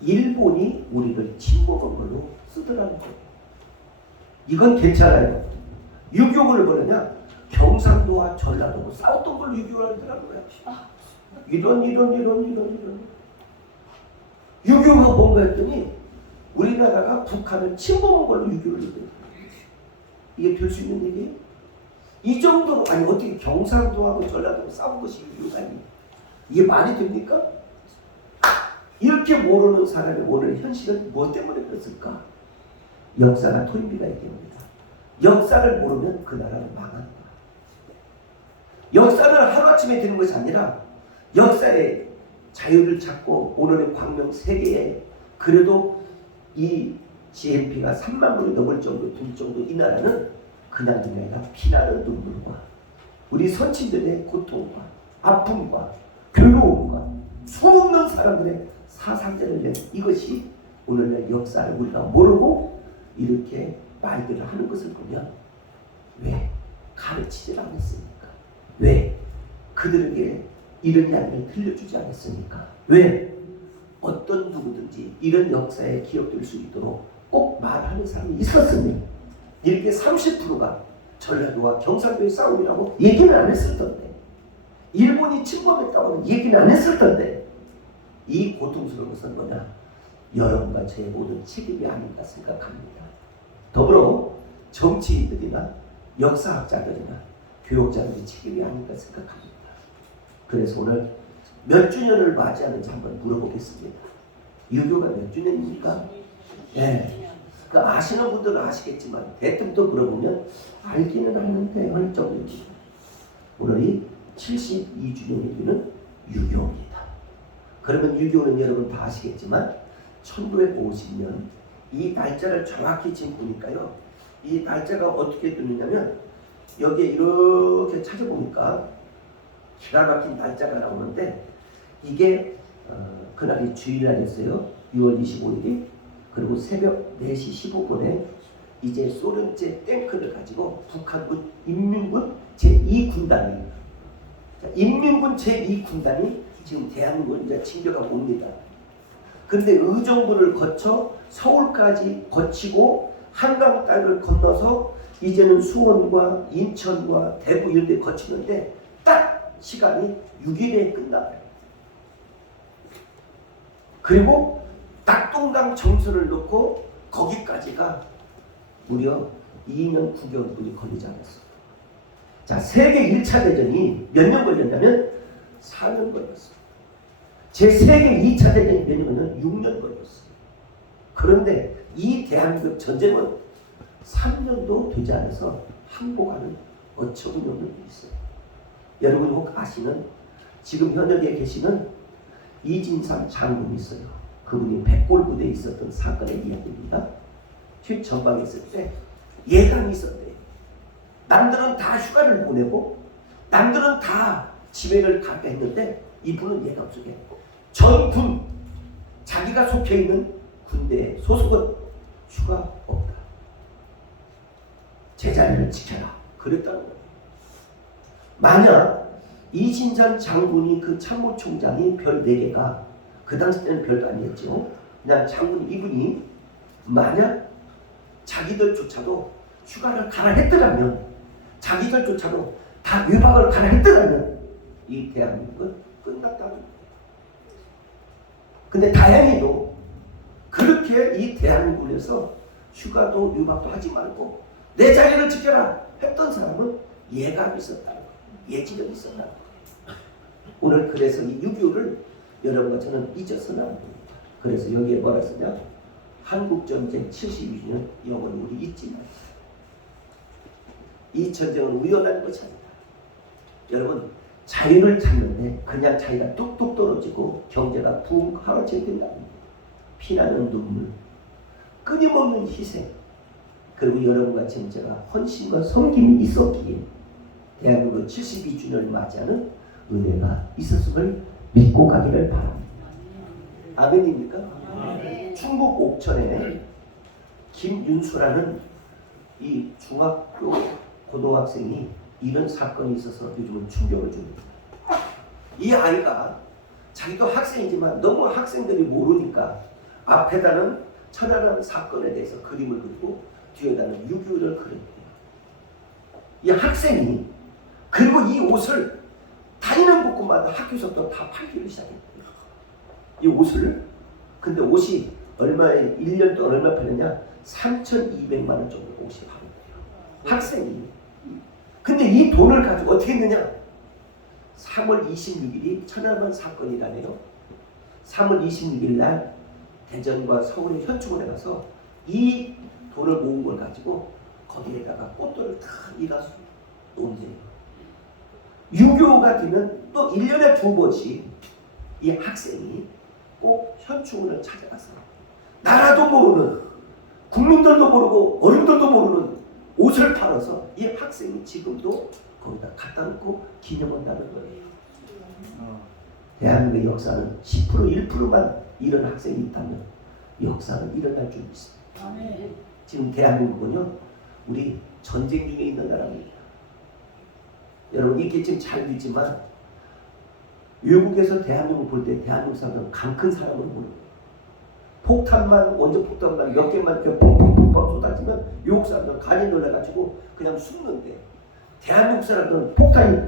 일본이 우리를 침범한 걸로 쓰더라는 거예요. 이건 괜찮아요. 6.25를 뭐냐? 경상도와 전라도가 싸웠던 걸로 6.25를 하더라고요. 이런 6.25가 뭔가 했더니 우리나라가 북한을 침범한 걸로 6.25를 했대요. 이게 될 수 있는 얘기예요? 이 정도로 아니 어떻게 경상도하고 전라도하고 싸운 것이 6.25가 아니에요? 이게 말이 됩니까? 이렇게 모르는 사람이 오늘 현실은 뭐 때문에 그랬을까? 역사가 토인비가 얘기합니다. 역사를 모르면 그 나라는 망한다. 역사는 하루아침에 되는 것이 아니라 역사의 자유를 찾고 오늘의 광명 세계에 그래도 이 GNP가 3만 불이 넘을 정도 될 정도 이 나라는 그냥 아니라 피나는 눈물과 우리 선친들의 고통과 아픔과 괴로움과 수없는 사람들의 사상자를 낸 이것이 오늘날 역사를 우리가 모르고 이렇게 말들을 하는 것을 보면 왜 가르치질 않았습니까? 왜 그들에게 이런 이야기를 들려주지 않았습니까? 왜 어떤 누구든지 이런 역사에 기억될 수 있도록 꼭 말하는 사람이 있었으면 이렇게 30%가 전라도와 경상도의 싸움이라고 얘기는 안 했을 텐데 일본이 침범했다고는 얘기는 안 했을 텐데 이 고통스러운 것은 뭐냐? 여러분과 저의 모든 책임이 아닌가 생각합니다. 더불어 정치인들이나 역사학자들이나 교육자들의 책임이 아닌가 생각합니다. 그래서 오늘 몇 주년을 맞이하는지 한번 물어보겠습니다. 유교가 몇 주년입니까? 네. 그 아시는 분들은 아시겠지만 대뜸 또 물어보면 알기는 하는데 어느 정도인지. 오늘이 72주년이기는 유교입니다. 그러면 유교는 여러분 다 아시겠지만 1950년 이 날짜를 정확히 지금 보니까요. 이 날짜가 어떻게 되느냐면 여기에 이렇게 찾아보니까 기가 막힌 날짜가 나오는데 이게 그날이 주일날이었어요. 6월 25일이. 그리고 새벽 4시 15분에 이제 소련제 탱크를 가지고 북한군 인민군 제2군단이 인민군 제2군단이 지금 대한민국을 이제 진격하고 옵니다. 근데 의정부를 거쳐 서울까지 거치고 한강 땅을 건너서 이제는 수원과 인천과 대구 이런 데 거치는데 딱 시간이 6일에 끝나요. 그리고 낙동강 정수를 넣고 거기까지가 무려 2년 9개월뿐이 걸리지 않았어요. 자, 세계 1차 대전이 몇 년 걸렸냐면 4년 걸렸어요. 제 세계 2차 대전이 몇 년 걸렸냐면 6년 걸렸어요. 그런데 이 대한민국 전쟁은 3년도 되지 않아서 항복하는 어처구니 없는 일이 있어요. 여러분 혹 아시는 지금 현역에 계시는 이진삼 장군이 있어요. 그분이 백골 부대에 있었던 사건의 이야기입니다. 전방에 있을 때 예감이 있었대요. 남들은 다 휴가를 보내고 남들은 다 지회를 다 했는데 이분은 예가 없게 전군 자기가 속해 있는 군대의 소속은 휴가 없다. 제자리를 지켜라. 그랬다는 거예요. 만약 이진전 장군이 그 참모총장이 별 4개가 그 당시 때는 별도 아니었죠. 그냥 장군 이분이 만약 자기들조차도 휴가를 가라 했더라면 자기들조차도 다 외박을 가라 했더라면 이 대한민국은 끝났다는 거예요. 근데 다행히도 그렇게 이 대한민국에서 휴가도 유박도 하지 말고 내 자리를 지켜라 했던 사람은 예가 있었다는 거예요. 예지력이 있었다는 거예요. 오늘 그래서 이 6.25를 여러분과 저는 잊어서는 안 됩니다. 그래서 여기에 뭐라 쓰냐? 한국전쟁 72주년 영원히 우리 잊지 마세요. 이 전쟁은 우연한 것이 아니다. 여러분 자유를 찾는데 그냥 자기가 뚝뚝 떨어지고 경제가 붕 하락하게 된다는 피나는 눈물, 끊임없는 희생, 그리고 여러분과 지금 제가 헌신과 섬김이 있었기에 대한민국 72주년을 맞이하는 은혜가 있었음을 믿고 가기를 바랍니다. 아멘입니까? 충북 옥천에 김윤수라는 이 중학교 고등학생이 이런 사건이 있어서 요즘은 충격을 줍니다. 이 아이가 자기도 학생이지만 너무 학생들이 모르니까 앞에다는 천안함 사건에 대해서 그림을 그리고 뒤에다는 6.25를 그렸대요. 이 학생이 그리고 이 옷을 다니는 곳마다 학교에서도 다 팔기를 시작했대요. 이 옷을. 근데 옷이 얼마에 1년 동안 얼마 팔렸냐? 3,200만 원 정도 옷이 팔렸대요. 학생이. 근데 이 돈을 가지고 어떻게 했느냐? 3월 26일이 천안함 사건이라네요. 3월 26일 날 대전과 서울의 현충원에 가서 이 돈을 모은 걸 가지고 거기에다가 꽃들을 다 이가 놓은대요. 6.25가 되면 또 1년에 2번씩 이 학생이 꼭 현충원을 찾아가서 나라도 모르는 국민들도 모르고 어른들도 모르는 옷을 팔아서 이 학생이 지금도 거기다 갖다 놓고 기념한다는 거예요. 대한민국의 역사는 10% 1%만 이런 학생이 있다면 역사는 일어날 줄 믿습니다. 지금 대한민국은요 우리 전쟁 중에 있는 나라입니다. 여러분 이게 지금 잘 믿지만 외국에서 대한민국 볼 때 대한민국 사람은 강 큰 사람으로 보는 거예요. 폭탄만 원전 폭탄만 몇 개만 이렇게 펑펑펑펑 쏟아지면 외국 사람들은 간이 놀라가지고 그냥 숨는데 대한민국 사람들은 폭탄이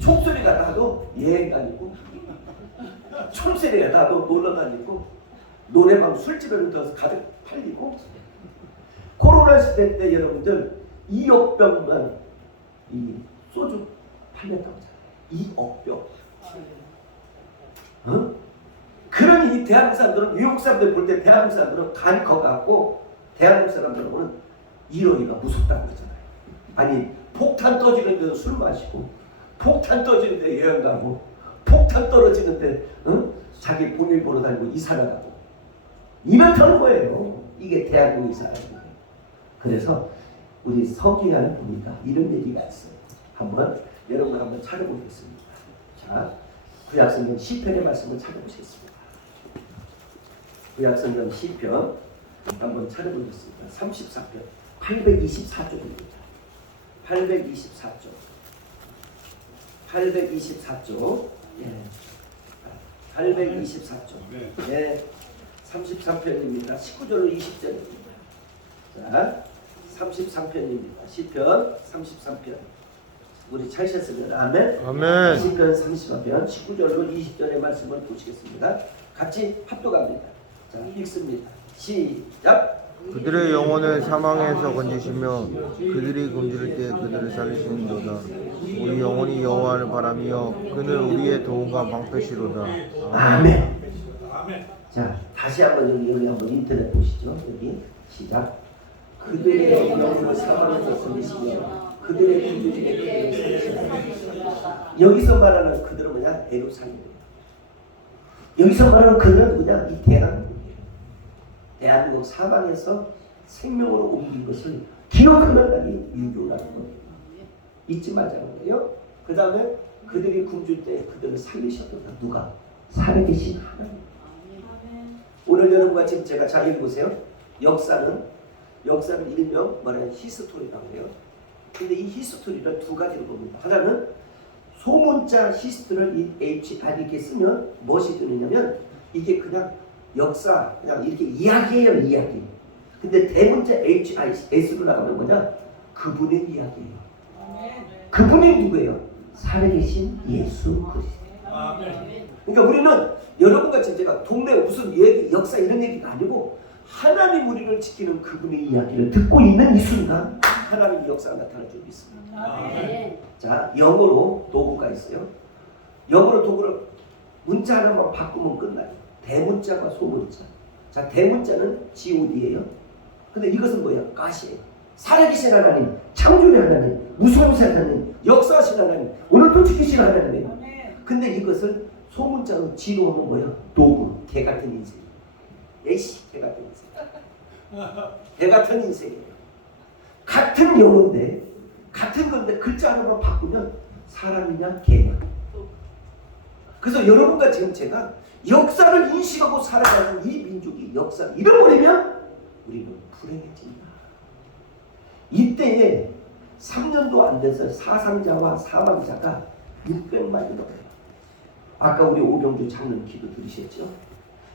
총소리가 나도 여행다니고 총소리가 나도 놀러다니고 노래방 술집에는 더 가득 팔리고 코로나 시대 때 여러분들 2억 병만 이 소주 팔렸다고 하잖아요. 2억 병. 어? 그러니 대한민국 사람들은 외국 사람들 볼 때 대한민국 사람들은 간이 커갖고 대한민국 사람들은 오늘 이러기가 무섭다고 그러잖아요. 아니 폭탄 터지는 데서 술 마시고 폭탄 터지는 데 여행 가고 폭탄 떨어지는데 자기 본일 보러 다니고 이사 나가고 이렇다는 거예요. 이게 대한민국 이사라는 거예요. 그래서 우리 성경을 보니까 이런 얘기가 있어요. 한번 여러분 한번 찾아보겠습니다. 자, 구약성경 시편의 말씀을 찾아보시겠습니다. 구약성경 시편 한번 찾아보겠습니다. 34편 824쪽입니다. 824쪽 824쪽 예. 824쪽 예. 33편입니다. 19절로 20절입니다. 자, 33편입니다. 시편 33편 우리 찾으셨으면 아멘. 아멘. 시편 33편 19절로 20절의 말씀을 보시겠습니다. 같이 합독합니다. 자, 읽습니다. 시작. 그들의 영혼을 사망에서 건지시며 그들이 굶주릴 때 그들을 살리시는도다. 우리 영혼이 여호와를 바라며 그는 우리의 도움과 방패시로다. 아멘. 자, 다시 한번 여기 한번 인터넷 보시죠. 여기 시작. 그들의 영혼을 사망에서 건지시며 그들의 굶주릴 때 그들을 살리시는도다. 여기서 말하는 그들은 뭐냐? 예루살렘이에요. 여기서 말하는 그들은 누구냐? 이 대한민국이에요. 대한민국 사방에서 생명으로 옮긴 것을 기억하는 날이 유교라는 거 잊지 말자는 거예요. 그 다음에 그들이 굶줄 때 그들을 살리셨다. 누가? 살아계신 하나님. 오늘 여러분과 지금 제가 잘 읽어보세요. 역사는 일명 말하는 히스토리라고 해요. 근데 이 히스토리를 두 가지로 봅니다. 하나는 소문자 히스토리를 이 HR 이렇게 쓰면 무엇이 되느냐면 이게 그냥 역사 그냥 이렇게 이야기예요. 이야기. 근데 대문자 HIS로 나가면 뭐냐? 그분의 이야기예요. 그분이 누구예요? 살아계신 예수 그리스도. 그러니까 우리는 여러분과 지금 제가 동네 무슨 얘기, 역사 이런 얘기가 아니고 하나님 우리를 지키는 그분의 이야기를 듣고 있는 이 순간 하나님의 역사가 나타날 줄 믿습니다. 자, 영어로 도구가 있어요. 영어로 도구를 문자 하나만 바꾸면 끝나요. 대문자와 소문자. 자, 대문자는 GOD예요. 근데 이것은 뭐야? 가시예요. 살아계신 하나님, 창조의 하나님, 무서우신 하나님, 역사하신 하나님, 오늘도 지키신 하나님이에요. 근데 이것을 소문자로 지로는 뭐야? 도구, 개 같은 인생. 에이씨, 개 같은 인생. 개 같은 인생이에요. 같은 영어인데, 같은 건데 글자 하나만 바꾸면 사람이냐 개냐. 그래서 여러분과 지금 제가 역사를 인식하고 살아가는 이 민족이 역사를 잃어버리면 우리는 불행해진다. 이때에 3년도 안 돼서 사상자와 사망자가 600만이 넘어요. 아까 우리 오병주 장로님 기도 들으셨죠?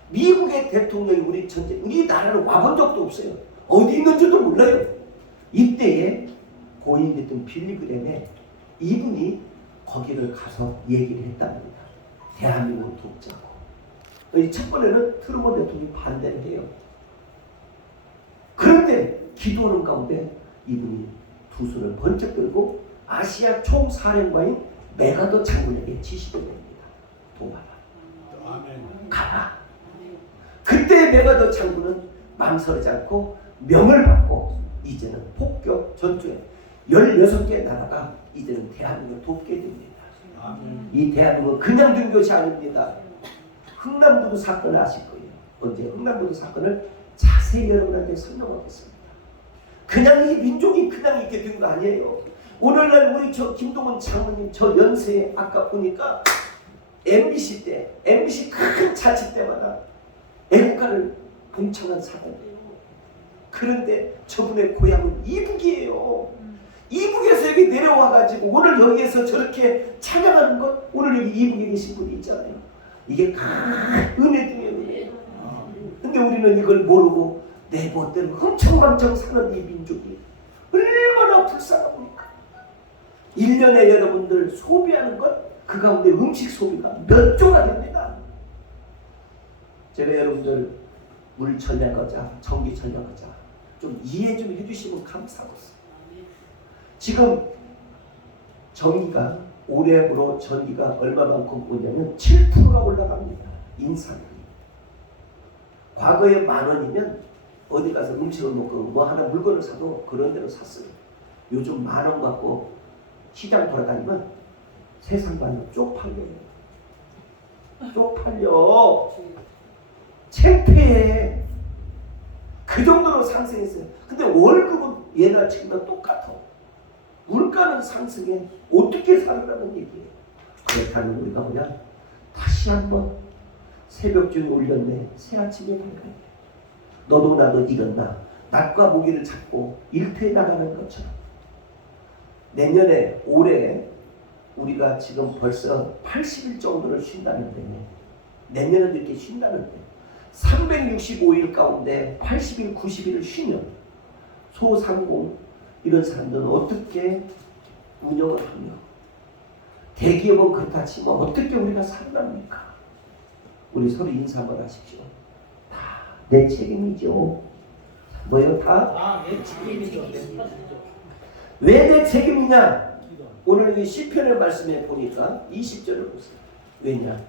미국의 대통령이 우리 전쟁, 우리나라를 와본 적도 없어요. 어디 있는지도 몰라요. 이때에 고인됐던 빌리그램에 이분이 거기를 가서 얘기를 했답니다. 대한민국을 돕자고. 첫 번에는 트루먼 대통령이 반대를 해요. 그런데 기도하는 가운데 이분이 두 손을 번쩍 들고 아시아 총사령관인 메가더 장군에게 지시를 냅니다. 도와라. 가라. 그때 메가더 장군은 망설이지 않고 명을 받고 이제는 폭격 전투에 16개 나라가 이제는 대한민국을 돕게 됩니다. 이 대한민국은 그냥 된 것이 아닙니다. 흥남부도 사건을 아실 거예요. 언제 흥남부도 사건을 자세히 여러분한테 설명하겠습니다. 그냥 이 민족이 그냥 있게 된 거 아니에요. 오늘날 우리 저 김동원 장모님 저 연세에 아까 보니까 MBC 때 MBC 큰 자치 때마다 애국가를 봉청한 사람이에요. 그런데 저분의 고향은 이북이에요. 이북에서 여기 내려와가지고 오늘 여기에서 저렇게 찬양하는 것, 오늘 여기 이북에 계신 분이 있잖아요. 이게 큰 은혜 중에 은혜예요. 근데 우리는 이걸 모르고 내 멋대로 흥청망청 사는 이 민족이 얼마나 불쌍합니까? 1년에 여러분들 소비하는 것, 그 가운데 음식 소비가 몇 조가 됩니다. 제가 여러분들 물 전략하자, 전기 전략하자 좀 이해 좀 해주시면 감사하겠습니다. 지금 전기가 올해로 전기가 얼마만큼 오냐면 7%가 올라갑니다. 인상이. 과거에 10,000원이면 어디 가서 음식을 먹고 뭐 하나 물건을 사도 그런 데로 샀어요. 요즘 10,000원 갖고 시장 돌아다니면 세상 반으로 쪽팔려요. 쪽팔려. 창피해. 그 정도로 상승했어요. 근데 월급은 옛날 지금과 똑같아. 물가는 상승해. 어떻게 살으라는 얘기예요. 그렇다면 우리가 뭐냐? 다시 한번 새벽중에 올렸네. 새아침에 밝아야. 너도 나도 일어나 낮과 모기를 잡고 일터에 나가는 것처럼 내년에 올해 우리가 지금 벌써 80일 정도를 쉰다는데 내년에도 이렇게 쉰다는데 365일 가운데 80일, 90일을 쉬면 소상공 이런 사람들은 어떻게 운영을 하며 대기업은 그렇다 치면 어떻게 우리가 살아납니까? 우리 서로 인사 한번 하십시오. 다 내 책임이죠. 뭐예요? 다 내 책임이죠. 왜 내 책임이냐? 오늘 이 시편의 말씀에 보니까 20절을 보세요. 왜냐?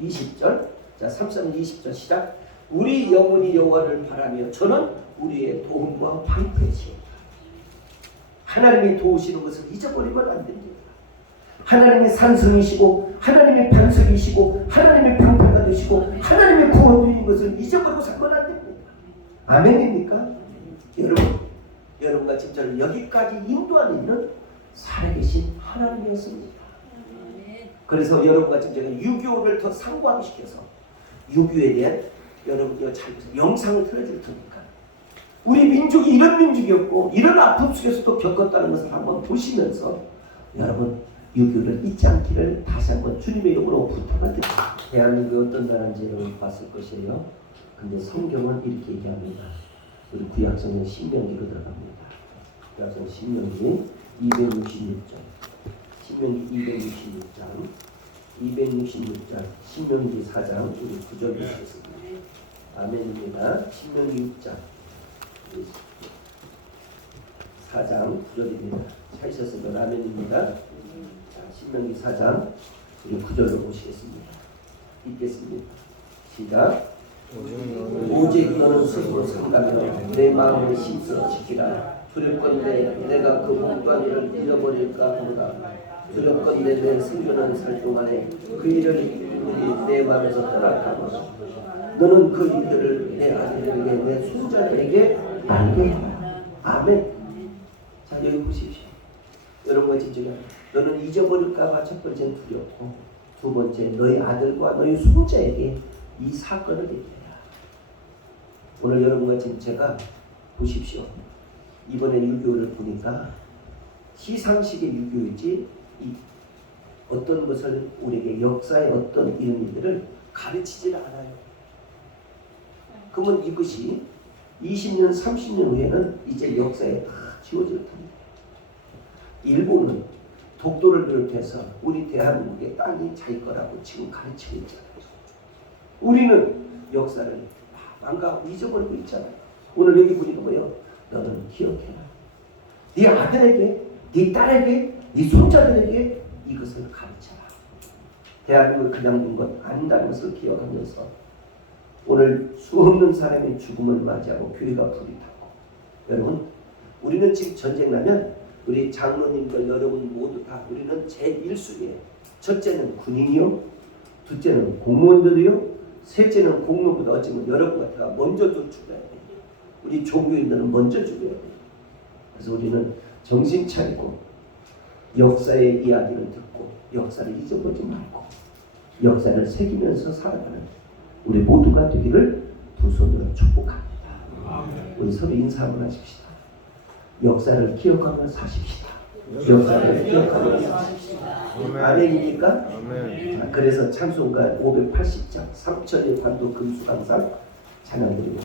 20절. 자, 33, 20절 시작. 우리 영혼이 여호와를 바라며 저는 우리의 도움과 방패시옵니다. 하나님이 도우시는 것을 잊어버리면 안 됩니다. 하나님이 산성이시고 하나님이 반석이시고 하나님이 방패가 되시고 하나님의 구원주인 것을 잊어버리고 살면 안 됩니다. 아멘입니까? 여러분과 지금 저를 여기까지 인도하는 이는 살아계신 하나님이었습니다. 그래서 여러분과 지금 제가 유교를 더 상고하게 시켜서 유교에 대한 여러분들 잘 보세요. 영상을 틀어줄 테니까 우리 민족이 이런 민족이었고 이런 아픔 속에서도 겪었다는 것을 한번 보시면서 여러분 유교를 잊지 않기를 다시 한번 주님의 이름으로 부탁을 드립니다. 대한민국이 어떤 나라인지 여러분 봤을 것이에요. 근데 성경은 이렇게 얘기합니다. 우리 구약성경 신명기로 들어갑니다. 구약성 신명기 266장 신명기 266장 신명기 4장 우리 9절 보시겠습니다. 아멘입니다. 신명기 6장 4장 9절입니다. 찾으셨으면 아멘입니다. 자, 신명기 4장 우리 9절로 보시겠습니다. 읽겠습니다. 시작. 오직 너는 스스로 상담하여 내 마음을 힘써 지키라. 두렵건대 내가 그 모든 일을 잃어버릴까 하노라. 두렵건대 내 생존하는 살 동안에 그 일을 내 마음에서 떠나가고 너는 그 일들을 내 아들에게 내 손자들에게 알게 하라. 아멘. 자 여기 보십시오. 여러분과 지금 너는 잊어버릴까봐 첫 번째는 두렵고 두 번째 너희 아들과 너희 손자에게 이 사건을 얘기해라. 오늘 여러분과 지금 제가 보십시오. 이번에 유교를 보니까 시상식의 유교이지 어떤 것을 우리에게 역사의 어떤 이런 일들을 가르치질 않아요. 그러면 이것이 20년, 30년 후에는 이제 역사에 다 지워질 텐데 일본은 독도를 비롯해서 우리 대한민국의 땅이 자기 거라고 지금 가르치고 있잖아요. 우리는 역사를 망가고 잊어버리고 있잖아요. 오늘 여기 보니까 뭐예요? 너는 기억해라. 네 아들에게, 네 딸에게, 네 손자들에게 이것을 가르쳐라. 대한민국을 그냥 둔 것 아닌다는 것을 기억하면서 오늘 수없는 사람의 죽음을 맞이하고 교회가 불이 타고 여러분 우리는 지금 전쟁 나면 우리 장로님들 여러분 모두 다 우리는 제1순위예요. 첫째는 군인이요, 둘째는 공무원들이요, 셋째는 공무원보다 어쩌면 여러분 같아가 먼저 또 죽어야 돼요. 우리 종교인들은 먼저 죽어야 돼요. 그래서 우리는 정신 차리고 역사의 이야기를 듣고 역사를 잊어버리지 말고 역사를 새기면서 살아가는 우리 모두가 되기를 두 손으로 축복합니다. 우리 서로 인사 한번 하십시다. 역사를 기억하며 사십시다. 역사를 기억하며 사십시다. 아멘입니까? 아멘. 자, 그래서 찬송가 580장 3천의 관도 금수강상 찬양드리고